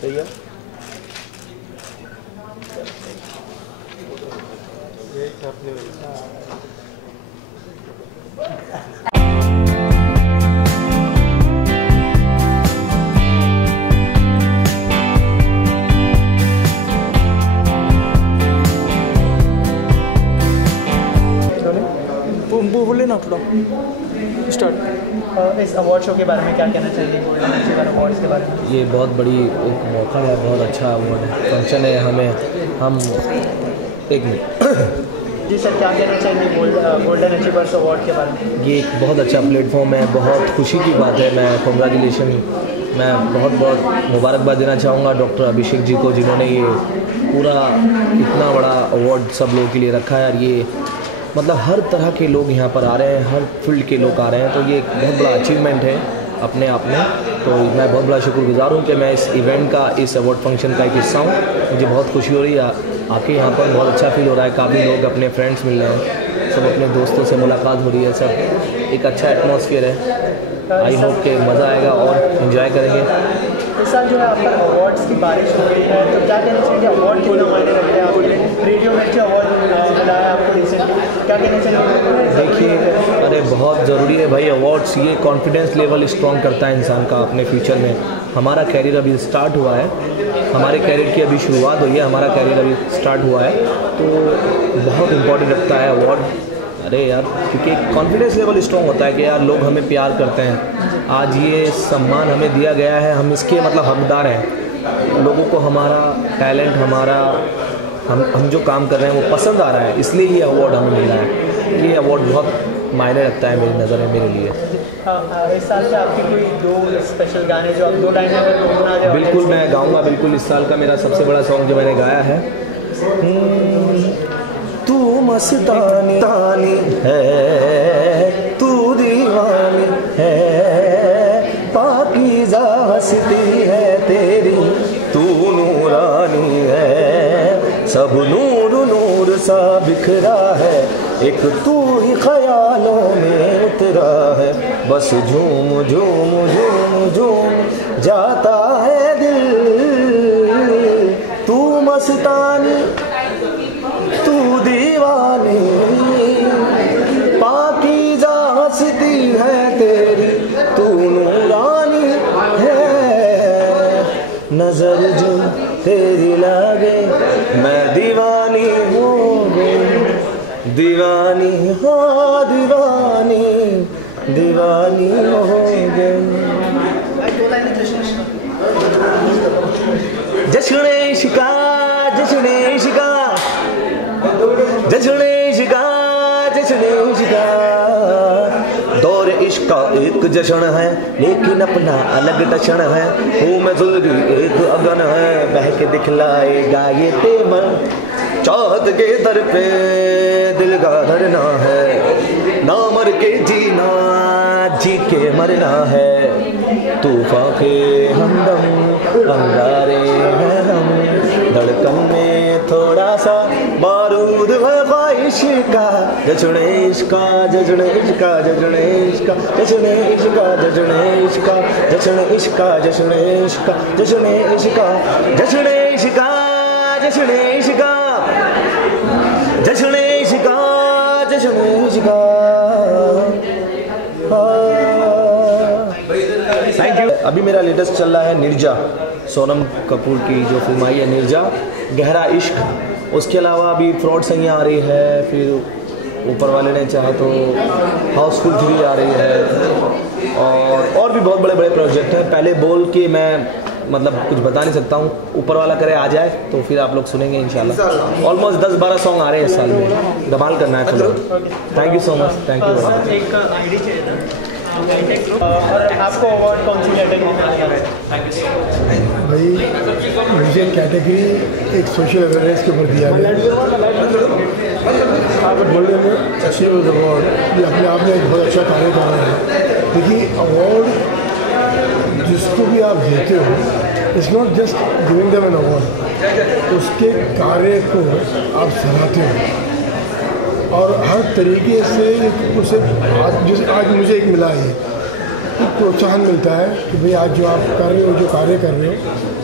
सही है। बोले ना थोड़ा start. इस award show के बारे में क्या कहना चाहिए, गोल्डन अचीवर अवार्ड्स के बारे में? ये बहुत बड़ी एक मौका है, बहुत अच्छा अवार्ड फंक्शन है। हम एक मिनट जी सर, क्या कहना चाहिए गोल्डन अचीवर्स अवार्ड के बारे में? ये एक बहुत अच्छा प्लेटफॉर्म है, बहुत खुशी की बात है। मैं बहुत मुबारकबाद देना चाहूँगा डॉक्टर अभिषेक जी को, जिन्होंने ये पूरा इतना बड़ा अवार्ड सब लोगों के लिए रखा है। और ये मतलब हर तरह के लोग यहाँ पर आ रहे हैं, हर फील्ड के लोग आ रहे हैं, तो ये एक बहुत बड़ा अचीवमेंट है अपने आप में। तो मैं बहुत बड़ा शुक्रगुजार हूँ कि मैं इस इवेंट का, इस अवार्ड फंक्शन का एक हिस्सा हूँ। मुझे बहुत खुशी हो रही है आके यहाँ पर, बहुत अच्छा फील हो रहा है। काफ़ी लोग अपने फ्रेंड्स मिल रहे हैं, सब अपने दोस्तों से मुलाकात हो रही है, सब एक अच्छा एटमॉस्फेयर है। आई होप के मज़ा आएगा और इन्जॉय करेंगे। इस साल जो है आप पर अवार्ड्स की बारिश हो रही है, तो क्या कहना चाहिए अवार्ड क्यों ना मायने रखते हैं? आपने रेडियो मिर्ची अवार्ड मिला है आपको रिसेंटली, क्या कहना चाहिए? देखिए, अरे बहुत ज़रूरी है भाई अवार्ड्स, ये कॉन्फिडेंस लेवल स्ट्रॉन्ग करता है इंसान का अपने फ्यूचर में। हमारा कैरियर अभी स्टार्ट हुआ है, हमारे कैरियर की अभी शुरुआत हुई है, हमारा कैरियर अभी स्टार्ट हुआ है, तो बहुत इम्पोर्टेंट रखता है अवार्ड। अरे यार, क्योंकि कॉन्फिडेंस लेवल स्ट्रॉन्ग होता है कि यार लोग हमें प्यार करते हैं, आज ये सम्मान हमें दिया गया है, हम इसके मतलब हकदार हैं। लोगों को हमारा टैलेंट, हम जो काम कर रहे हैं वो पसंद आ रहा है, इसलिए ये अवार्ड हमें मिला है। ये अवार्ड बहुत मायने रखता है मेरी नज़र में, मेरे लिए। इस साल में आपके कोई दो स्पेशल गाने जो आप 2 लाइन में अगर गुनगुना दें? बिल्कुल मैं गाऊंगा, बिल्कुल। इस साल का मेरा सबसे बड़ा सॉन्ग जो मैंने गाया है, तू मस्तानी है, तू दीवानी है, पाकीज़ा हस्ती है तेरी, तू नूरानी है, सब नूर नूर सा बिखरा है, एक तू ही ख्यालों में उतरा है, बस झूम झूम झूम झूम जाता है दिल, तू मस्तानी तू दीवानी, पाकीज़ा हस्ती है तेरी, तू नूरानी है, नजर जो तेरी लागे मैं दीवानी हो गई, दीवानी हाँ दीवानी, दीवानी हो गई। जश्न इश्का, जश्न इश्का, जश्न इश्का, जश्न इश्का, दौर इश्क का एक जश्न है, लेकिन अपना अलग टशन है, हूँ मैं ज़ुल्फ़ी एक अगन है, बह के दिखलाएगा ये तेवर, चाहत के दर पे दिल का धरना है, ना मर के जीना जी के मरना है, तूफान के हमदम अंगारे हैं हम, धड़कन में थोड़ा सा बारूद है ख्वाहिश का, जश्न इश्का, जश्न इश्का, जश्न इश्का, जश्न इश्का, जश्न इश्का, जश्न इश्का, जश्न इश्का, जश्न इश्का, जश्न इश्का, जश्न इश्का, जश्न इश्का, जश्न इश्का। Thank you. अभी मेरा लेटेस्ट चल रहा है निर्जा, सोनम कपूर की जो फिल्म आई है निर्जा, गहरा इश्क। उसके अलावा अभी फ्रॉड संज्ञा आ रही है, फिर ऊपर वाले ने चाहा तो हाउसफुल 3 आ रही है, और भी बहुत बड़े बड़े प्रोजेक्ट हैं। पहले बोल के मैं मतलब कुछ बता नहीं सकता हूँ, ऊपर वाला करे आ जाए तो फिर आप लोग सुनेंगे इंशाल्लाह। ऑलमोस्ट 10-12 सॉन्ग आ रहे हैं इस साल में, धमाल करना है film. Thank you so much, thank you. Sir एक आईडी चाहिए था और आपको अवार्ड कौन सी कैटेगरी में मिला है? भाई मुझे कैटेगरी एक सोशल अवेयरनेस के ऊपर दिया गया, गोल्डन अचीवर्स अवार्ड, ये अपने आप में एक बहुत अच्छा कार्य कर रहा है। देखिए अवार्ड जिसको भी आप देते हो, it's not just giving them an award, उसके कार्य को आप सराहते हो और हर तरीके से उसे आज मुझे एक मिला है, एक प्रोत्साहन मिलता है कि भाई आज जो आप कर रहे हो, जो कार्य कर रहे हो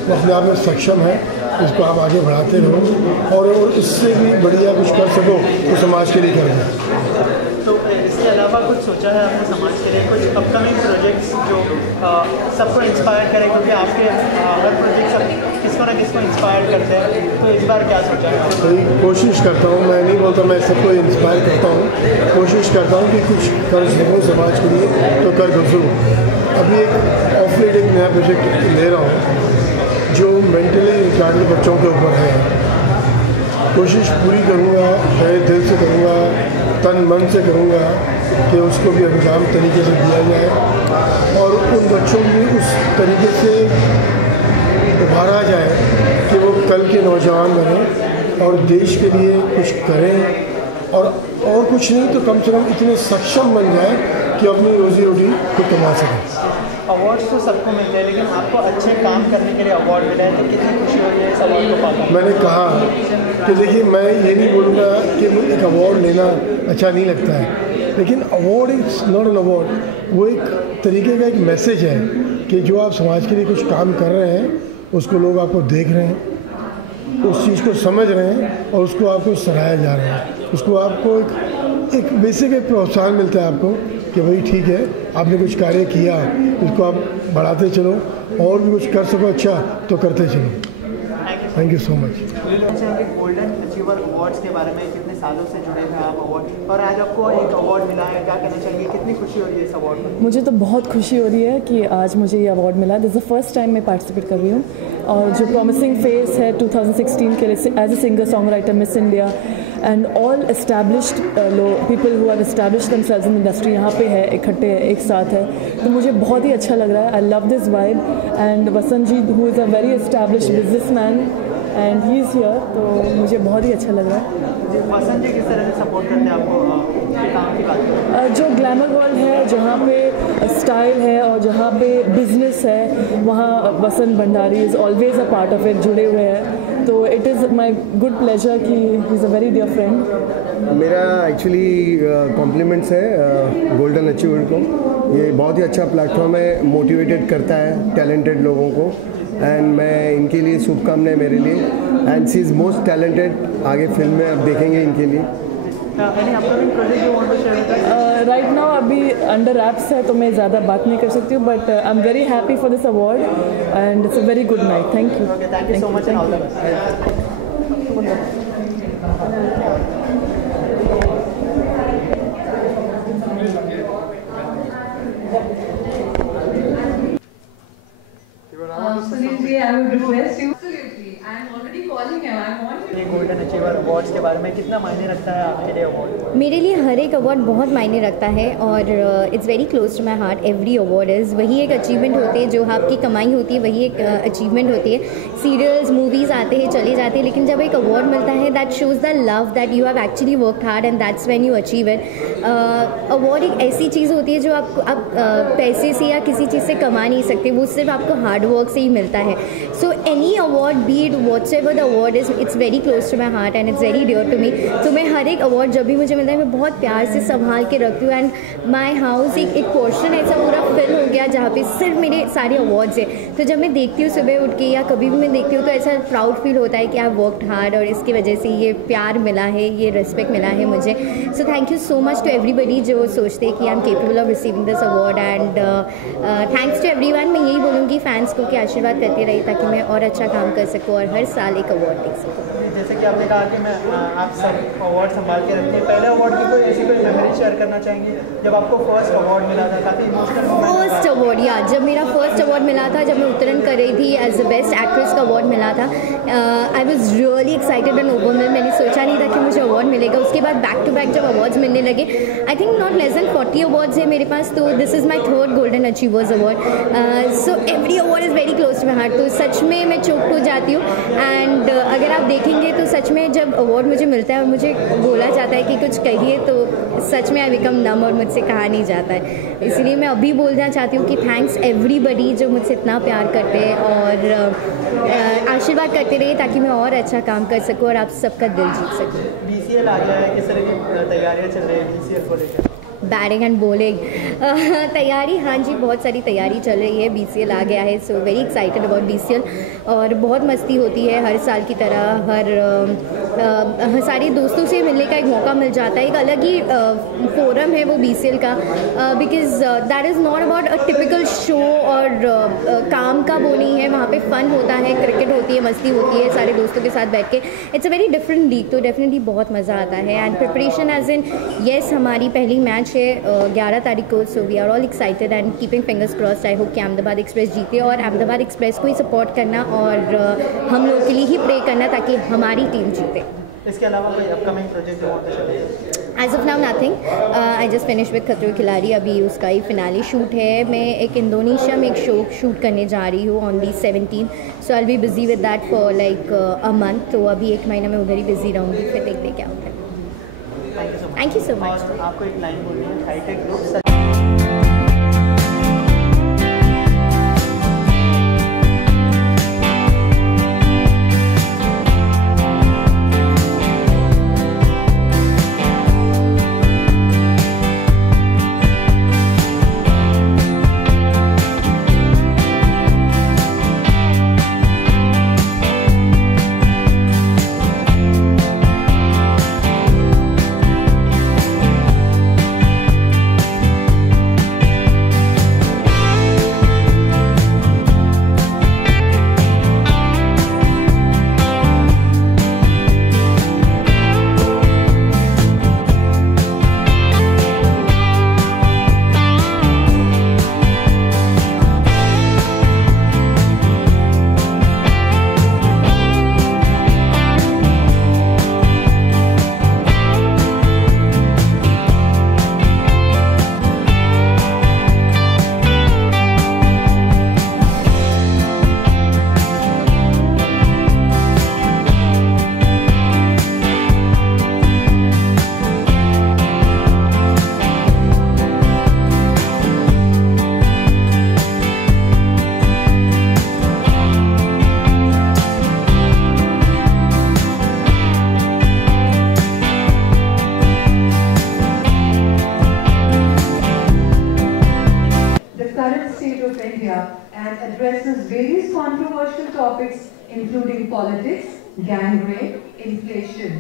वो अपने आप में सक्षम है इसको आप आगे बढ़ाते रहो और इससे भी बढ़िया कुछ कर सको तो समाज के लिए करो। तो इसके अलावा कुछ सोचा है आपने समाज के लिए, कुछ अपकमिंग प्रोजेक्ट्स जो सबको इंस्पायर करें, क्योंकि आपके हर प्रोजेक्ट सब किसको ना किसको इंस्पायर करते हैं, तो इस बार क्या सोचा है? तो कोशिश करता हूँ, मैं नहीं बोलता मैं सबको इंस्पायर करता हूँ, कोशिश करता हूँ कि कुछ कर सकूँ समाज के लिए तो कर गुजरूँ। अभी एक ऑफ लेट एक नया प्रोजेक्ट ले रहा हूँ जो मेंटली रिटार्डेड बच्चों के ऊपर है। कोशिश पूरी करूँगा, शायद दिल से करूँगा, तन मन से करूँगा कि उसको भी अंजाम तरीके से दिया जाए और उन बच्चों को उस तरीके से उभारा जाए कि वो कल के नौजवान बने और देश के लिए कुछ करें और कुछ नहीं तो कम से कम इतने सक्षम बन जाए कि अपनी रोजी रोटी खुद कमा सकें। अवार्ड्स तो सबको मिलते हैं, लेकिन आपको अच्छे काम करने के लिए अवार्ड मिला है तो कितनी खुशी हो रही है इस अवार्ड को पाकर? मैंने कहा कि देखिए मैं ये नहीं बोलूँगा कि मुझे एक अवार्ड लेना अच्छा नहीं लगता है, लेकिन award is not an award, वो एक तरीके का एक मैसेज है कि जो आप समाज के लिए कुछ काम कर रहे हैं उसको लोग आपको देख रहे हैं, उस चीज़ को समझ रहे हैं और उसको आपको सराहा जा रहा है, उसको आपको एक बेसिक एक प्रोत्साहन मिलता है आपको कि भाई ठीक है आपने कुछ कार्य किया, इसको आप बढ़ाते चलो और भी कुछ कर सको अच्छा तो करते चलो। Thank you so much. Golden achiever awards के बारे में कितने सालों से जुड़े हैं आप अवार्ड, और आज आपको एक अवार्ड मिला है, क्या कहना चाहिए, कितनी खुशी हो रही है इस अवार्ड में? मुझे तो बहुत खुशी हो रही है कि आज मुझे ये अवार्ड मिला। This is the first time मैं पार्टिसिपेट कर रही हूँ और जो प्रॉमिसिंग फेस है 2016 के लिए as a singer song writer Miss India and all established people who have established themselves in industry यहाँ पे है, इकट्ठे एक साथ है, तो मुझे बहुत ही अच्छा लग रहा है। I love this vibe and Vasant ji who is a very established businessman and he is here, तो मुझे बहुत ही अच्छा लग रहा है। वसंत जी किस तरह से सपोर्ट करते हैं आपको काम की बात? जो ग्लैमर वर्ल्ड है, जहाँ पे स्टाइल है और जहाँ पे बिजनेस है, वहाँ Vasant Bhandari is always a part of it, जुड़े हुए हैं, तो it is my good pleasure कि he is a very dear friend. मेरा एक्चुअली कॉम्प्लीमेंट्स है गोल्डन अचीवर को, ये बहुत ही अच्छा प्लेटफॉर्म है, मोटिवेटेड करता है टैलेंटेड लोगों को एंड मैं इनके लिए शुभकामनाएं मेरे लिए and she is most talented, आगे फिल्म में अब देखेंगे इनके लिए। राइट नाउ अभी अंडर एप्स है तो मैं ज़्यादा बात नहीं कर सकती हूँ, but I am very happy for this award and it's a very good night. Thank you. Thank you so much and all the best. Absolutely, I would request you. Absolutely, I am already calling him. I want ये golden achiever awards के बारे में कितना मायने रखता है आपके लिए अवार्ड? मेरे लिए हर एक अवार्ड बहुत मायने रखता है और it's very close to my heart. Every award is वही एक अचीवमेंट होती है, जो आपकी कमाई होती है वही एक अचीवमेंट होती है। सीरियल्स मूवीज़ आते हैं चले जाते हैं, लेकिन जब एक अवार्ड मिलता है that shows the love that you have actually worked hard and that's when you achieve it. Award एक ऐसी चीज़ होती है जो आप पैसे से या किसी चीज़ से कमा नहीं सकते, वो सिर्फ आपको हार्ड वर्क से ही मिलता है। So any award be it whatsoever the award is, it's very close to my heart and it's very dear to me. तो मैं हर एक अवार्ड जब भी मुझे मिलता है मैं बहुत प्यार से संभाल के रखती हूँ एंड माई हाउस एक पोर्शन ऐसा पूरा फिल हो गया जहाँ पे सिर्फ मेरे सारे अवार्ड्स हैं। तो जब मैं देखती हूँ सुबह उठ के या कभी भी मैं देखती हूँ तो ऐसा प्राउड फील होता है कि आई वर्कड हार्ड और इसकी वजह से ये प्यार मिला है, ये रिस्पेक्ट मिला है मुझे। So thank you so much to everybody जो सोचते हैं कि I am capable of receiving this award and thanks to everyone. मैं यही बोलूँगी फैंस को कि आशीर्वाद करती रही ताकि मैं और अच्छा काम कर सकूँ और हर साल एक अवार्ड दे सकूँ। जैसे कि आपने कहा कि मैं आप सब अवार्ड संभाल के रखती हैं, पहले अवार्ड की कोई ऐसी कोई मेमोरी शेयर करना चाहेंगी जब आपको फर्स्ट अवार्ड मिला था? काफ़ी इमोशनल फर्स्ट अवार्ड या जब मेरा फर्स्ट अवार्ड मिला था, जब मैं उत्तरायण कर रही थी एज द बेस्ट एक्ट्रेस का अवार्ड मिला था, I was really excited and overwhelmed. मैंने सोचा नहीं था कि मुझे अवार्ड मिलेगा। उसके बाद बैक टू बैक जब अवार्ड्स मिलने लगे, I think not less than 40 awards है मेरे पास, तो this is my third golden achievers award. So every award is very close to my heart. तो सच में मैं चौक हो जाती हूँ एंड अगर आप देखेंगे तो सच में जब अवार्ड मुझे मिलता है और मुझे बोला जाता है कि कुछ कहिए तो सच में आई बिकम नम और मुझसे कहा नहीं जाता है। इसलिए मैं अभी बोलना चाहती हूँ कि थैंक्स एवरीबडी जो मुझसे इतना प्यार करते हैं और आशीर्वाद करते रहिए ताकि मैं और अच्छा काम कर सकूँ और आप सबका दिल जीत सकूँ। BCL आ गया है, किस तरह की तैयारियाँ चल रही है BCL को लेकर? Batting and bowling. तैयारी, हाँ जी, बहुत सारी तैयारी चल रही है। BCL आ गया है, so very excited about BCL। और बहुत मस्ती होती है हर साल की तरह। हर सारे दोस्तों से मिलने का एक मौका मिल जाता है। एक अलग ही फोरम है वो BCL का, because that is not about a typical show और काम का वो नहीं है। वहाँ पे फन होता है, क्रिकेट होती है, मस्ती होती है सारे दोस्तों के साथ बैठ के। It's a very different league, तो डेफिनेटली बहुत मज़ा आता है। And preparation as in yes, हमारी पहली मैच है 11 तारीख को, so we are all excited and keeping fingers crossed. I hope कि अहमदाबाद एक्सप्रेस जीते और अहमदाबाद एक्सप्रेस को ही सपोर्ट करना और हम लोग के लिए ही प्रे करना ताकि हमारी टीम जीते। इसके अलावा कोई अपकमिंग प्रोजेक्ट जो as of now nothing. I just finish with खतरों के खिलाड़ी, अभी उसका ही फिनाली शूट है। मैं एक इंडोनेशिया में एक शो शूट करने जा रही हूँ on the 17, so I will be busy with that for like a month. तो अभी 1 महीना मैं उधर ही बिजी रहूँगी, फिर देखते क्या होता है। Thank you so much. आपको एक लाइन बोलनी है, hi tech group. Addresses various controversial topics including politics, gang rape, inflation.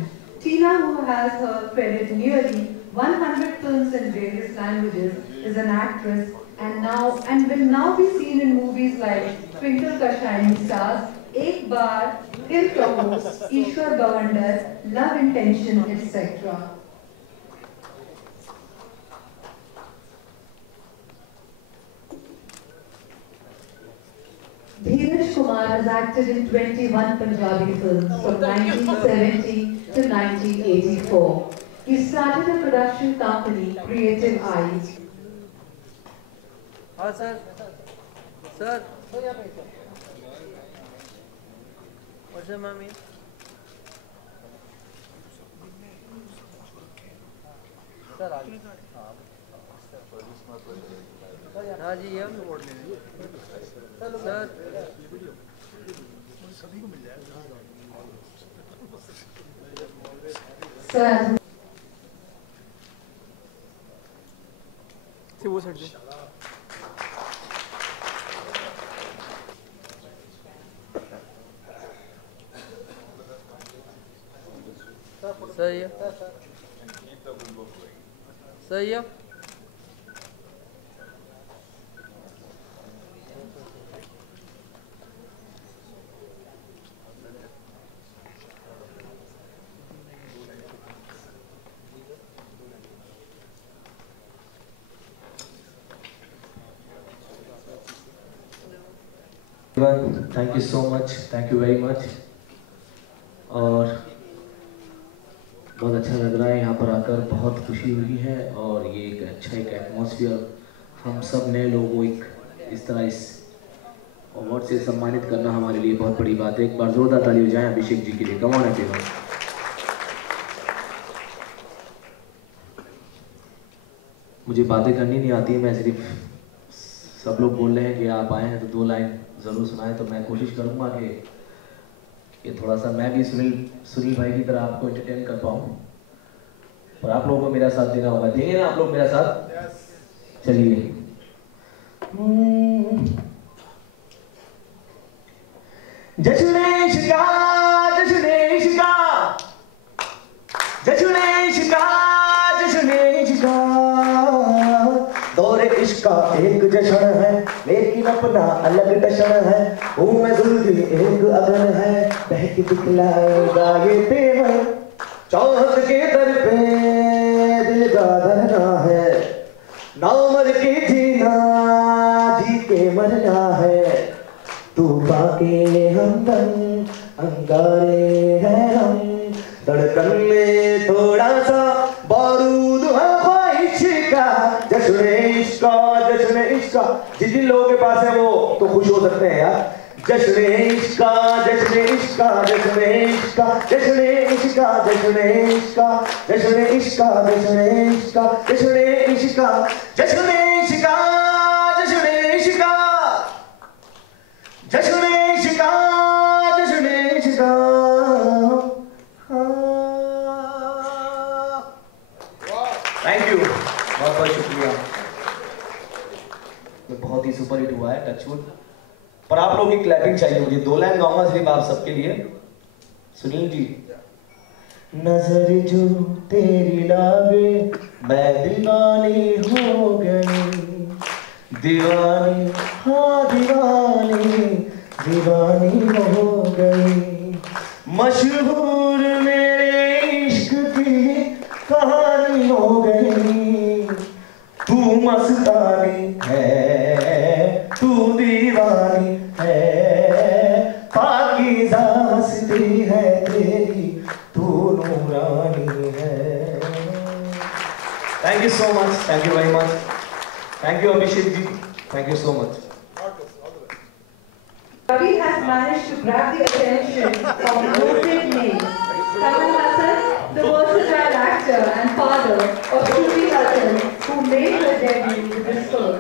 Tina, who has her credit nearly 100 films in various languages, is an actress and will now be seen in movies like Twinkle Ka Shining Stars, Ek Baar, Il Kaho, Ishwar Bawandar, Love Intention, etc. Dheeraj Kumar has acted in 21 Punjabi films from 1970 to 1984. He started a production company, Creative Eyes. Sir. What's your mommy? Sir, हाँ जी ये sir sir वो side से सही है सही है thank you so much, thank you very much. और बहुत अच्छा लग रहा है यहाँ पर आकर, बहुत खुशी हुई है और ये एक अच्छा एक एटमॉस्फेयर, हम सब नए लोगों को एक इस तरह इस अवार्ड से सम्मानित करना हमारे लिए बहुत बड़ी बात है। एक बार जोरदार ताली हो जाए अभिषेक जी के लिए। Come on everyone. मुझे बातें करनी नहीं आती है, मैं सिर्फ सब लोग बोल रहे हैं कि आप आए हैं तो 2 लाइन ज़रूर सुनाएं, तो मैं कोशिश करूंगा कि ये थोड़ा सा मैं भी सुनील भाई की तरह आपको एंटरटेन कर पाऊँ। और आप लोगों को मेरा साथ देना होगा। देंगे ना आप लोग मेरा साथ? चलिए। जश्न इश्का, जश्न इश्का, जश्न इश्का, जश्न इश्का, दौरे इश्का एक जश्न है लेकिन अपना अलग टशन है। हूँ मैं दुल्हन एक अगन है, बहक दिखलाएगा ये तेवर, चाहत के दर पे दिल का धरना है, ना मर के जीना जी के मरना है। तू बाके हमदम अंगारे हैं हम, धड़कन में थोड़ा सा बारूद है ख्वाहिश का। जश्न इश्का, जश्न इश्का, जिन लोगों के पास है वो तो खुश हो सकते हैं यार। जश्न इश्का, जश्न इश्का, जश्न इश्का, जश्न इश्का, जश्न इश्का, जश्न इश्का, जश्न इश्का, जश्न इश्का, जश्न इश्का, जश्न इश्का, जश्न इश्का, जश्न इश्का। थैंक यू, बहुत बहुत शुक्रिया। बहुत ही सुपर हिट हुआ है टचवुड। पर आप लोगों की क्लैपिंग चाहिए मुझे। 2 लाइन गाऊंगा सिर्फ आप सबके लिए। सुनील जी। नजर जो तेरी लागे मैं दीवानी हो गई, दीवानी हाँ दीवानी, दीवानी हो गई। मशहूर मेरे इश्क की कहानी हो गई। तू मस्तानी है, तू दीवानी है, पाकीज़ा मस्ती है तेरी, तू नूरानी है। Thank you so much, thank you very much, thank you Abhishek ji, thank you so much. Ravi has managed to grab the attention of noted names. Kamal Haasan, the versatile actor and father of Shruti Haasan, who made her debut with this film,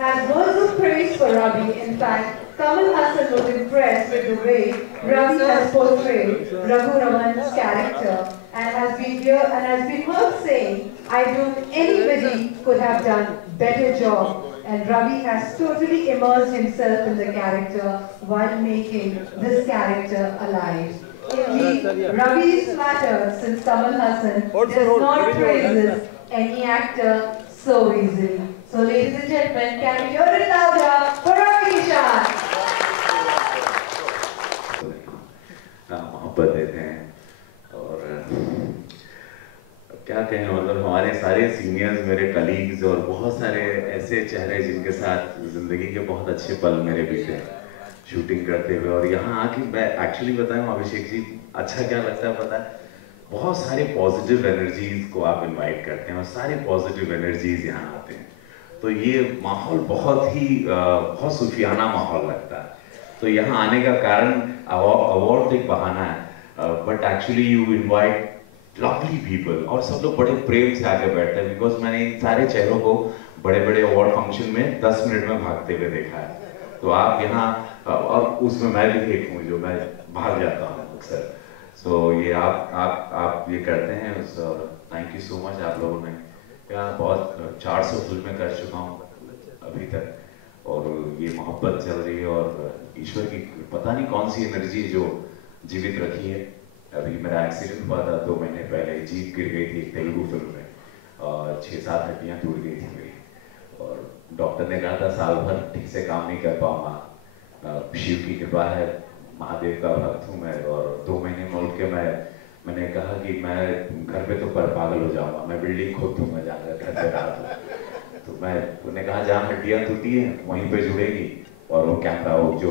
has words of praise for Ravi. In fact, Kamal Haasan was impressed with the way Ravi has portrayed Raghu Raman's character and has been heard saying, "I don't think anybody could have done better job." And Ravi has totally immersed himself in the character while making this character alive. Indeed, Ravi is flattered since Kamal Haasan does not praises any actor so easily. So ladies and gentlemen, can we hear it louder for Ravi Nishan? मोहब्बत देते हैं और क्या कहें, मतलब हमारे सारे seniors, मेरे कलीग्स और बहुत सारे ऐसे चेहरे जिनके साथ ज़िंदगी के बहुत अच्छे पल मेरे बीते शूटिंग करते हुए। और यहाँ आके मैं एक्चुअली बताऊँ अभिषेक जी, अच्छा क्या लगता है पता है, बहुत सारे पॉजिटिव एनर्जीज को आप इनवाइट करते हैं और सारे पॉजिटिव एनर्जीज यहाँ आते हैं, तो ये माहौल बहुत सूफियाना माहौल लगता है। तो यहाँ आने का कारण अवार्ड एक बहाना है, but actually you invite lovely people और सब लोग बड़े प्रेम से आके बैठते हैं। बिकॉज मैंने इन सारे चेहरों को बड़े बड़े अवार्ड फंक्शन में 10 मिनट में भागते हुए देखा है। तो आप यहाँ, और उसमें मैं भी एक हूँ जो मैं भाग जाता हूँ अक्सर। सो ये आप ये करते हैं, और थैंक यू सो मच। आप लोगों ने यहाँ बहुत 400 फिल्में कर चुका हूँ अभी तक, और ये मोहब्बत चल रही है और ईश्वर की पता नहीं कौन सी एनर्जी जो जीवित रखी है। अभी मेरा एक्सीडेंट हुआ था 2 महीने पहले, जीप गिर गई थी तेलुगु फिल्म में और 6-7 हड्डियाँ टूट गई थी मेरी, और डॉक्टर ने कहा था साल भर ठीक से काम नहीं कर पाऊंगा। शिव की कृपा है, महादेव का भक्त हूँ मैं, और 2 महीने में उठ के मैंने कहा कि मैं घर पे तो पर पागल हो जाऊंगा, मैं बिल्डिंग खोद दूंगा जाकर घर पे रहा तो उन्होंने कहा जहाँ हड्डियाँ टूटी हैं वहीं पे जुड़ेगी, और वो कैमरा, वो जो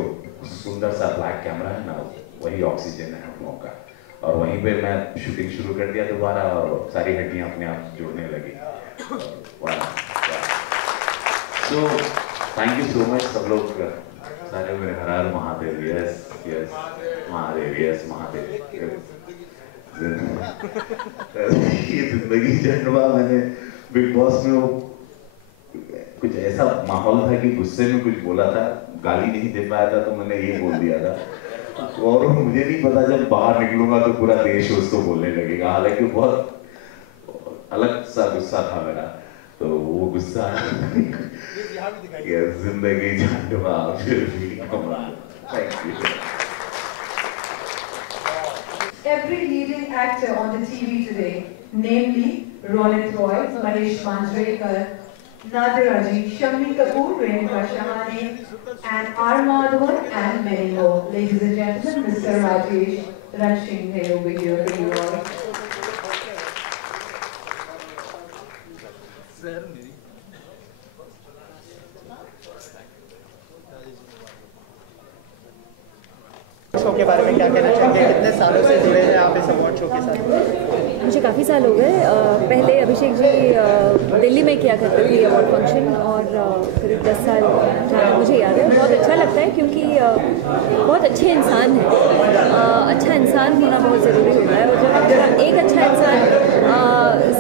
सुंदर सा ब्लैक कैमरा है ना, वही ऑक्सीजन है हम लोगों का। और वहीं पे मैं शूटिंग शुरू कर दिया दोबारा, और सारी हड्डियाँ अपने आप जुड़ने लगी। So thank you so much सब लोग, सारे मेरे हर हर Mahadev, yes yes Mahadev, yes Mahadev. ये जिंदगी जन्मा मैंने बिग बॉस में वो कुछ ऐसा माहौल था कि गुस्से में कुछ बोला था, गाली नहीं दे पाया था, तो मैंने ये बोल दिया था, और मुझे नहीं पता जब बाहर निकलूंगा तो पूरा देश उसको बोलने लगेगा। हालांकि बहुत अलग सा गुस्सा था मेरा, तो वो गुस्सा जिंदगी झंडवा फिर भी कमाल। Thank you. Every leading actor on the TV today, namely Ronit Roy, Mahesh Manjrekar, Nadir Aji, Shammi Kapoor, Renuka Shahane, and R. Madhavan, and many more. Ladies and gentlemen, Mr. Rajesh Ranjit over here for you all. Show के बारे में क्या कहना चाहेंगे? कितने सालों से जुड़े हैं आप इस अवार्ड शो के साथ? मुझे काफ़ी साल हो गए। पहले अभिषेक जी दिल्ली में किया करते थे अवार्ड फंक्शन, और करीब 10 साल जहाँ मुझे याद है। बहुत अच्छा लगता है क्योंकि बहुत अच्छे इंसान हैं। अच्छा इंसान होना बहुत ज़रूरी होता है, और जब आप एक अच्छा इंसान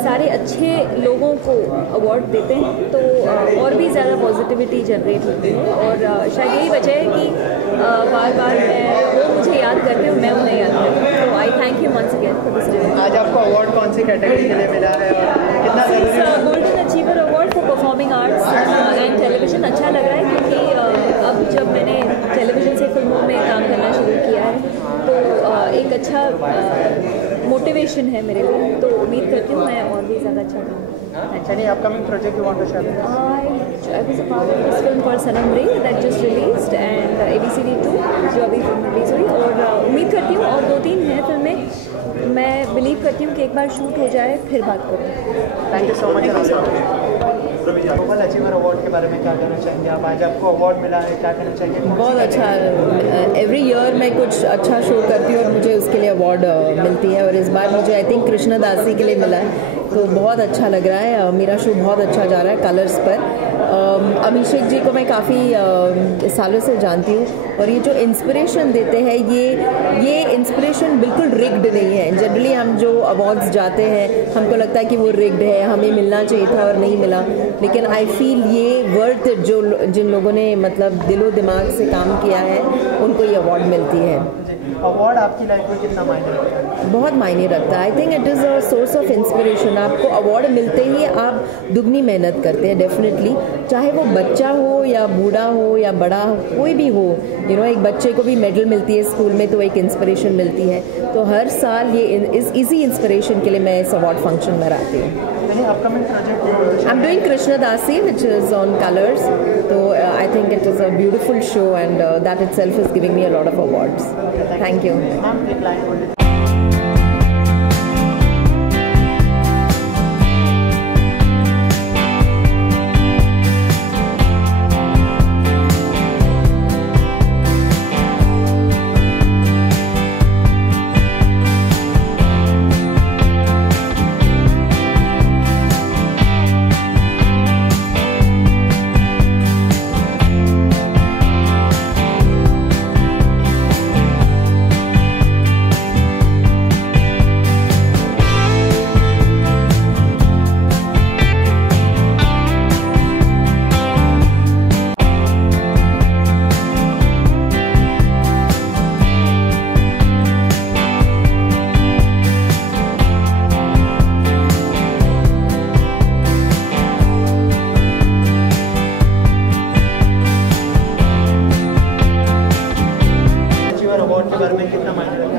सारे अच्छे लोगों को अवार्ड देते हैं तो और भी ज़्यादा पॉजिटिविटी जनरेट होती है। और शायद यही वजह है कि बार बार वो मुझे याद करते हैं, मैं उन्हें याद करती हूँ। तो I thank you once again for this award. आज आपको अवार्ड कौन सी कैटेगरी के लिए मिला है और कितना ज़रूरी है? Golden achiever award for performing arts and television. अच्छा लग रहा है क्योंकि अब जब मैंने टेलीविजन से फिल्मों में काम करना शुरू किया है तो एक अच्छा मोटिवेशन है मेरे लिए, तो उम्मीद करती हूँ मैं और भी ज़्यादा अच्छा करूँ। Any upcoming project you want to share? I was a part of this film called Sanam Re that just released, and ABCD 2 जो अभी फिल्म रिलीज हुई, और उम्मीद करती हूँ और 2-3 हैं फिल्में। मैं बिलीव करती हूँ कि एक बार शूट हो जाए फिर बात करूँ। Thank you so much. Global achiever award के बारे में क्या कहना चाहेंगे आप? आज आपको अवार्ड मिला है, क्या कहना चाहेंगे? बहुत अच्छा। एवरी ईयर मैं कुछ अच्छा शो करती हूँ और मुझे उसके लिए अवार्ड मिलती है, और इस बार मुझे आई थिंक कृष्णदासी के लिए मिला है, तो बहुत अच्छा लग रहा है। मेरा शो बहुत अच्छा जा रहा है कलर्स पर। अभिषेक जी को मैं काफ़ी सालों से जानती हूँ, और ये जो इंस्पिरेशन देते हैं ये इंस्पिरेशन बिल्कुल रिग्ड नहीं है। जनरली हम जो अवार्ड्स जाते हैं हमको लगता है कि वो रिग्ड है, हमें मिलना चाहिए था और नहीं मिला, लेकिन आई फील ये वर्थ जो जिन लोगों ने मतलब दिलो दिमाग से काम किया है उनको ये अवार्ड मिलती है। अवार्ड आपकी लाइफ में कितना मायने रखता है? बहुत मायने रखता है। आई think it is a source of inspiration. आपको अवार्ड मिलते ही आप दुगनी मेहनत करते हैं डेफिनेटली, चाहे वो बच्चा हो या बूढ़ा हो या बड़ा हो, कोई भी हो। यू नो, एक बच्चे को भी मेडल मिलती है स्कूल में तो एक इंस्पिरेशन मिलती है। तो हर साल ये इसी इंस्पिरेशन के लिए मैं इस अवार्ड फंक्शन में रहती हूँ। I am doing Krishnadasi which is on Colors, तो I think it is a beautiful show and that itself is giving me a lot of awards. Thank you.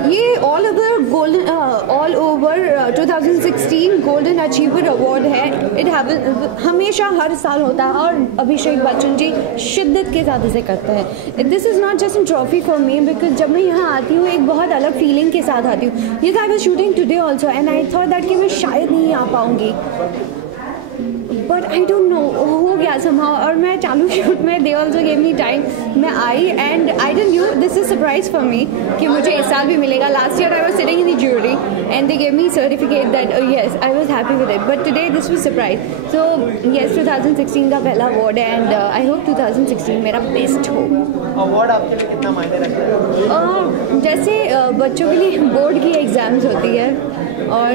ये all over 2016 golden achiever award है। हमेशा हर साल होता है, और अभिषेक बच्चन जी शिद्दत के साथ इसे करते हैं। This is not just an trophy for me, because जब मैं यहाँ आती हूँ एक बहुत अलग फीलिंग के साथ आती हूँ। ये I was shooting today also and I thought that कि मैं शायद नहीं आ पाऊँगी, बट आई डोंट नो, हो गया समहाउ। और मैं चालू शूट में they also gave me time, मैं I and I don't knew this is surprise for me कि मुझे इस साल भी मिलेगा। Last year I was sitting in the jury and they gave me certificate that yes I was happy with it, but today this was surprise. So yes 2016 का पहला award है and I hope 2016 मेरा best हो। Award आपके लिए कितना मायने रखता है? जैसे बच्चों के लिए बोर्ड की एग्ज़ाम्स होती है, और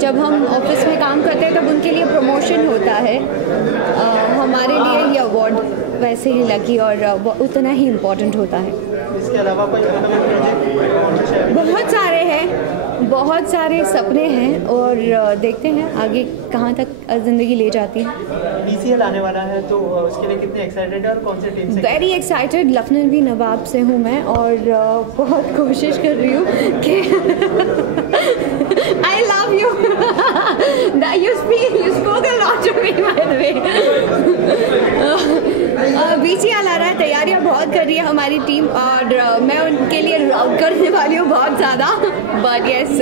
जब हम ऑफिस में काम करते हैं तब उनके लिए प्रमोशन होता है, हमारे लिए ये अवार्ड वैसे ही लकी और उतना ही इम्पोर्टेंट होता है। इसके अलावा कोई प्रोजेक्ट? बहुत सारे हैं, बहुत सारे सपने हैं और देखते हैं आगे कहाँ तक ज़िंदगी ले जाती है। BCL आने वाला है तो उसके लिए कितने एक्साइटेड है और कौन से टीम से? Very excited. लखनवी नवाब से हूँ मैं और बहुत कोशिश कर रही हूँ कि I love you. You spoke a lot to me, by the way. BCL आ रहा है, तैयारियां बहुत कर रही है हमारी टीम और मैं उनके लिए राउट करने वाली हूँ बहुत ज़्यादा। बट येस,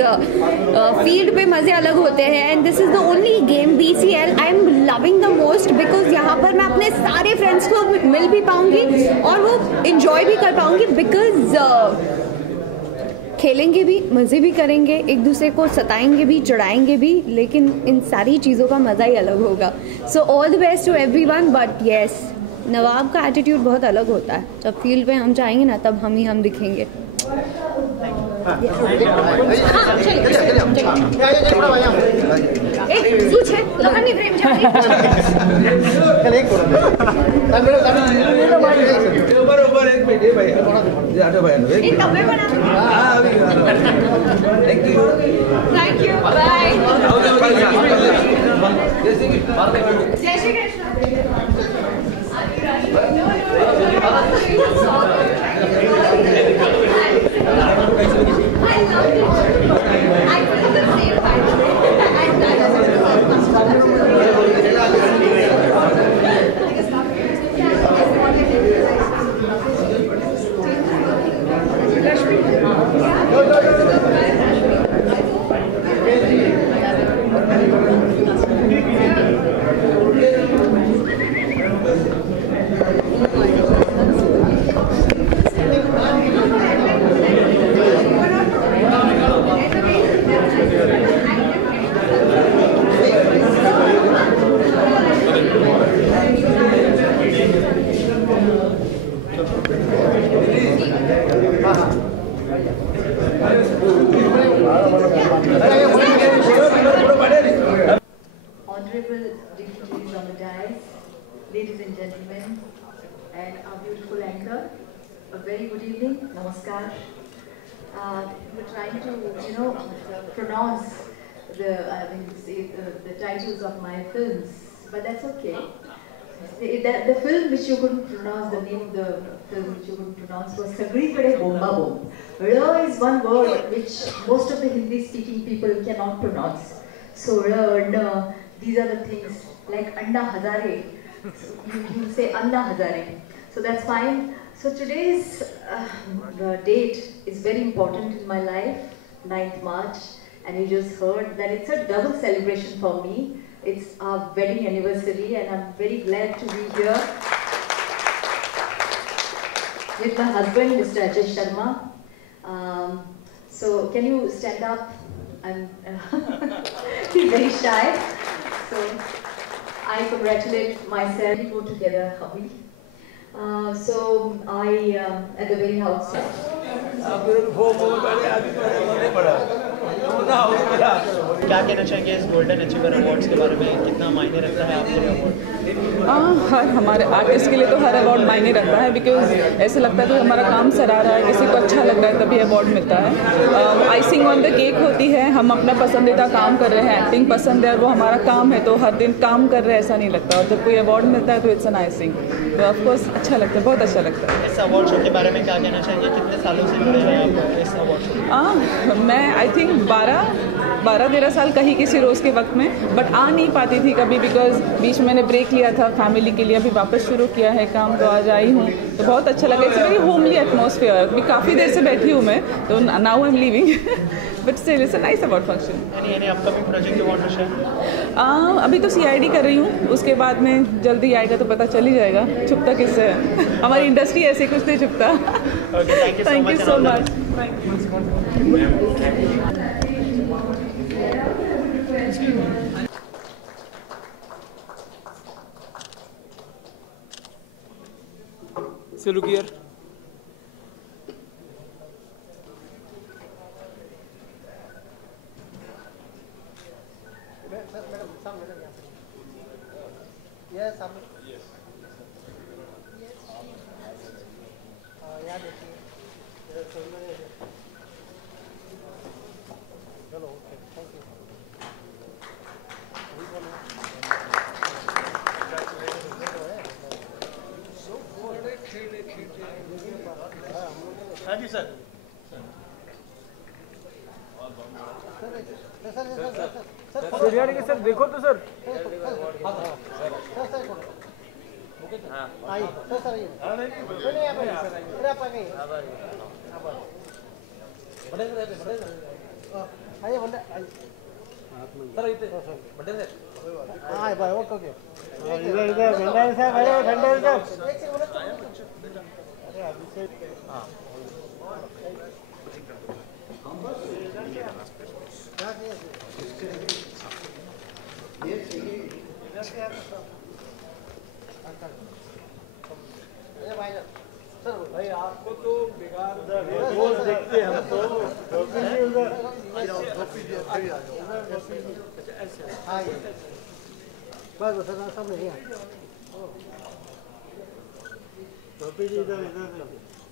फील्ड पे मज़े अलग होते हैं and this is the only game BCL I am loving the most because यहाँ पर मैं अपने सारे फ्रेंड्स को मिल भी पाऊँगी और वो इंजॉय भी कर पाऊँगी बिकॉज खेलेंगे भी, मज़े भी करेंगे, एक दूसरे को सताएंगे भी, चढ़ाएंगे भी, लेकिन इन सारी चीज़ों का मज़ा ही अलग होगा। So all the best to everyone. But yes, नवाब का एटीट्यूड बहुत अलग होता है। जब फील्ड पे हम जाएंगे ना तब हम दिखेंगे। Thank you. Bye. जय Shri Honorable dignitaries on the dais, ladies and gentlemen, and our beautiful anchor, a very good evening, namaskar. We're trying to, pronounce the titles of my films, but that's okay. The film which you couldn't pronounce, the name of the film which you couldn't pronounce was Sagri Kade Bomba Bom. Ra is one word which most of the Hindi-speaking people cannot pronounce. So Ra, these are the things like Anna Hazare. You say Anna Hazare. So that's fine. So today's date is very important in my life, 9th March, and you just heard that it's a double celebration for me. It's our wedding anniversary and I'm very glad to be here with my husband, Mr. Ajay Sharma. So can you stand up? He's very shy. So I congratulate myself. We go together, hubby. So I, at the very outset, क्या कहना चाहेंगे इस golden achiever awards के बारे में? कितना मायने रखता है आपके लिए अवार्ड? हर हमारे आर्टिस्ट के लिए तो हर अवार्ड मायने रखता है बिकॉज ऐसे लगता है कि हमारा काम सराह रहा है, किसी को अच्छा लग रहा है तभी अवार्ड मिलता है। आइसिंग ऑन द केक होती है, हम अपना पसंदीदा काम कर रहे हैं, एक्टिंग पसंद है और वो हमारा काम है तो हर दिन काम कर रहे हैं ऐसा नहीं लगता, और जब कोई अवार्ड मिलता है तो इट्स एन आइसिंग, तो ऑफकोर्स अच्छा लगता है, बहुत अच्छा लगता है। इस अवार्ड शो के बारे में क्या कहना चाहेंगे? कितने सालों से जुड़े हैं आप इस अवार्ड शो? मैं आई थिंक 12-13 साल कहीं किसी रोज़ के वक्त में, बट आ नहीं पाती थी कभी बिकॉज बीच में मैंने ब्रेक लिया था फैमिली के लिए, अभी वापस शुरू किया है काम तो आज आई हूँ, तो बहुत अच्छा लगा। इट्स वेरी होमली एटमॉस्फेयर, अभी काफ़ी देर से बैठी हूँ मैं, तो now I am living but still it's a nice award function. Any upcoming project you want to share? अभी तो CID कर रही हूँ, उसके बाद में जल्दी आएगा तो पता चल ही जाएगा, छुपता किससे है हमारी इंडस्ट्री ऐसे कुछ नहीं छुपता। Thank you so much. So look here. Yes, yes. Yeah, हाँ जी सर। सर सर देखो तो सर। भाई आपको तो बिगाड़ रोज देखते हम तो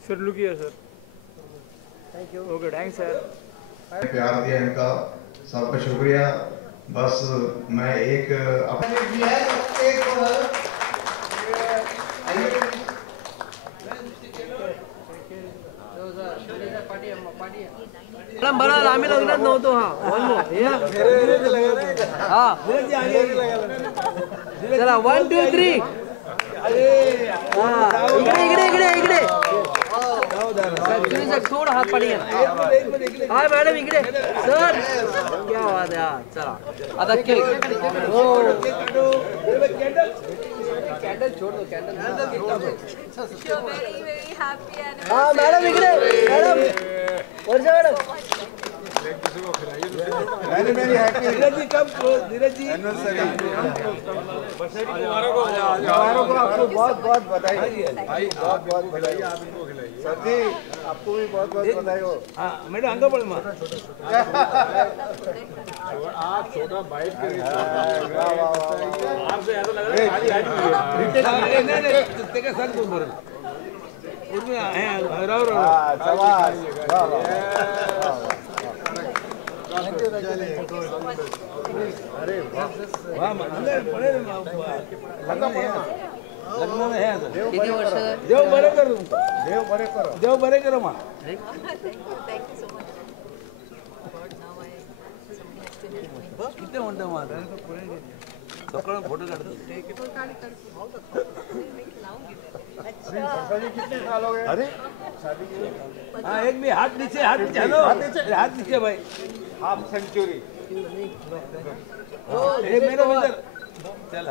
sir look here sir. Thank you. Okay thanks sir. प्यार दिया इनका, सबका शुक्रिया। बस मैं एक मैडम बड़ा लांबी लग्नात नव्हतो हा वन मोर हा चला 1 2 3 इकडे इकडे इकडे इकडे सर थोडा हात पाडी घ्या हाय मॅडम इकडे सर क्या बात है चला आता केक हो कैंडल छोड़ दो कैंडल हाँ मैडम इकडे मैडम वर्षा मैडम वेरी हैप्पी धीरज जी कब धीरज जी एनिवर्सरी हमारों को आपको बहुत बहुत बधाई भाई बहुत बहुत बधाई आप इनको खिलाइए सर जी आपको भी बहुत बहुत बधाई हो हाँ मैडम अंगा पड़ मां आप छोटा बाइट करिए आपसे ऐसा लग रहा है नहीं तेरे सर को बोल उसमें हैं राव शाबाश अरे वाह अंदर पड़े लग्न में है देव बरे कर तुमको देव बरे करो मां किती म्हणतो मां सकाळ फोटो काढतो कितने साल हो गए अरे शादी के हाँ एक भी हाथ नीचे हेलो हाथ नीचे भाई हाफ सेंचुरी एक मेरे इधर चल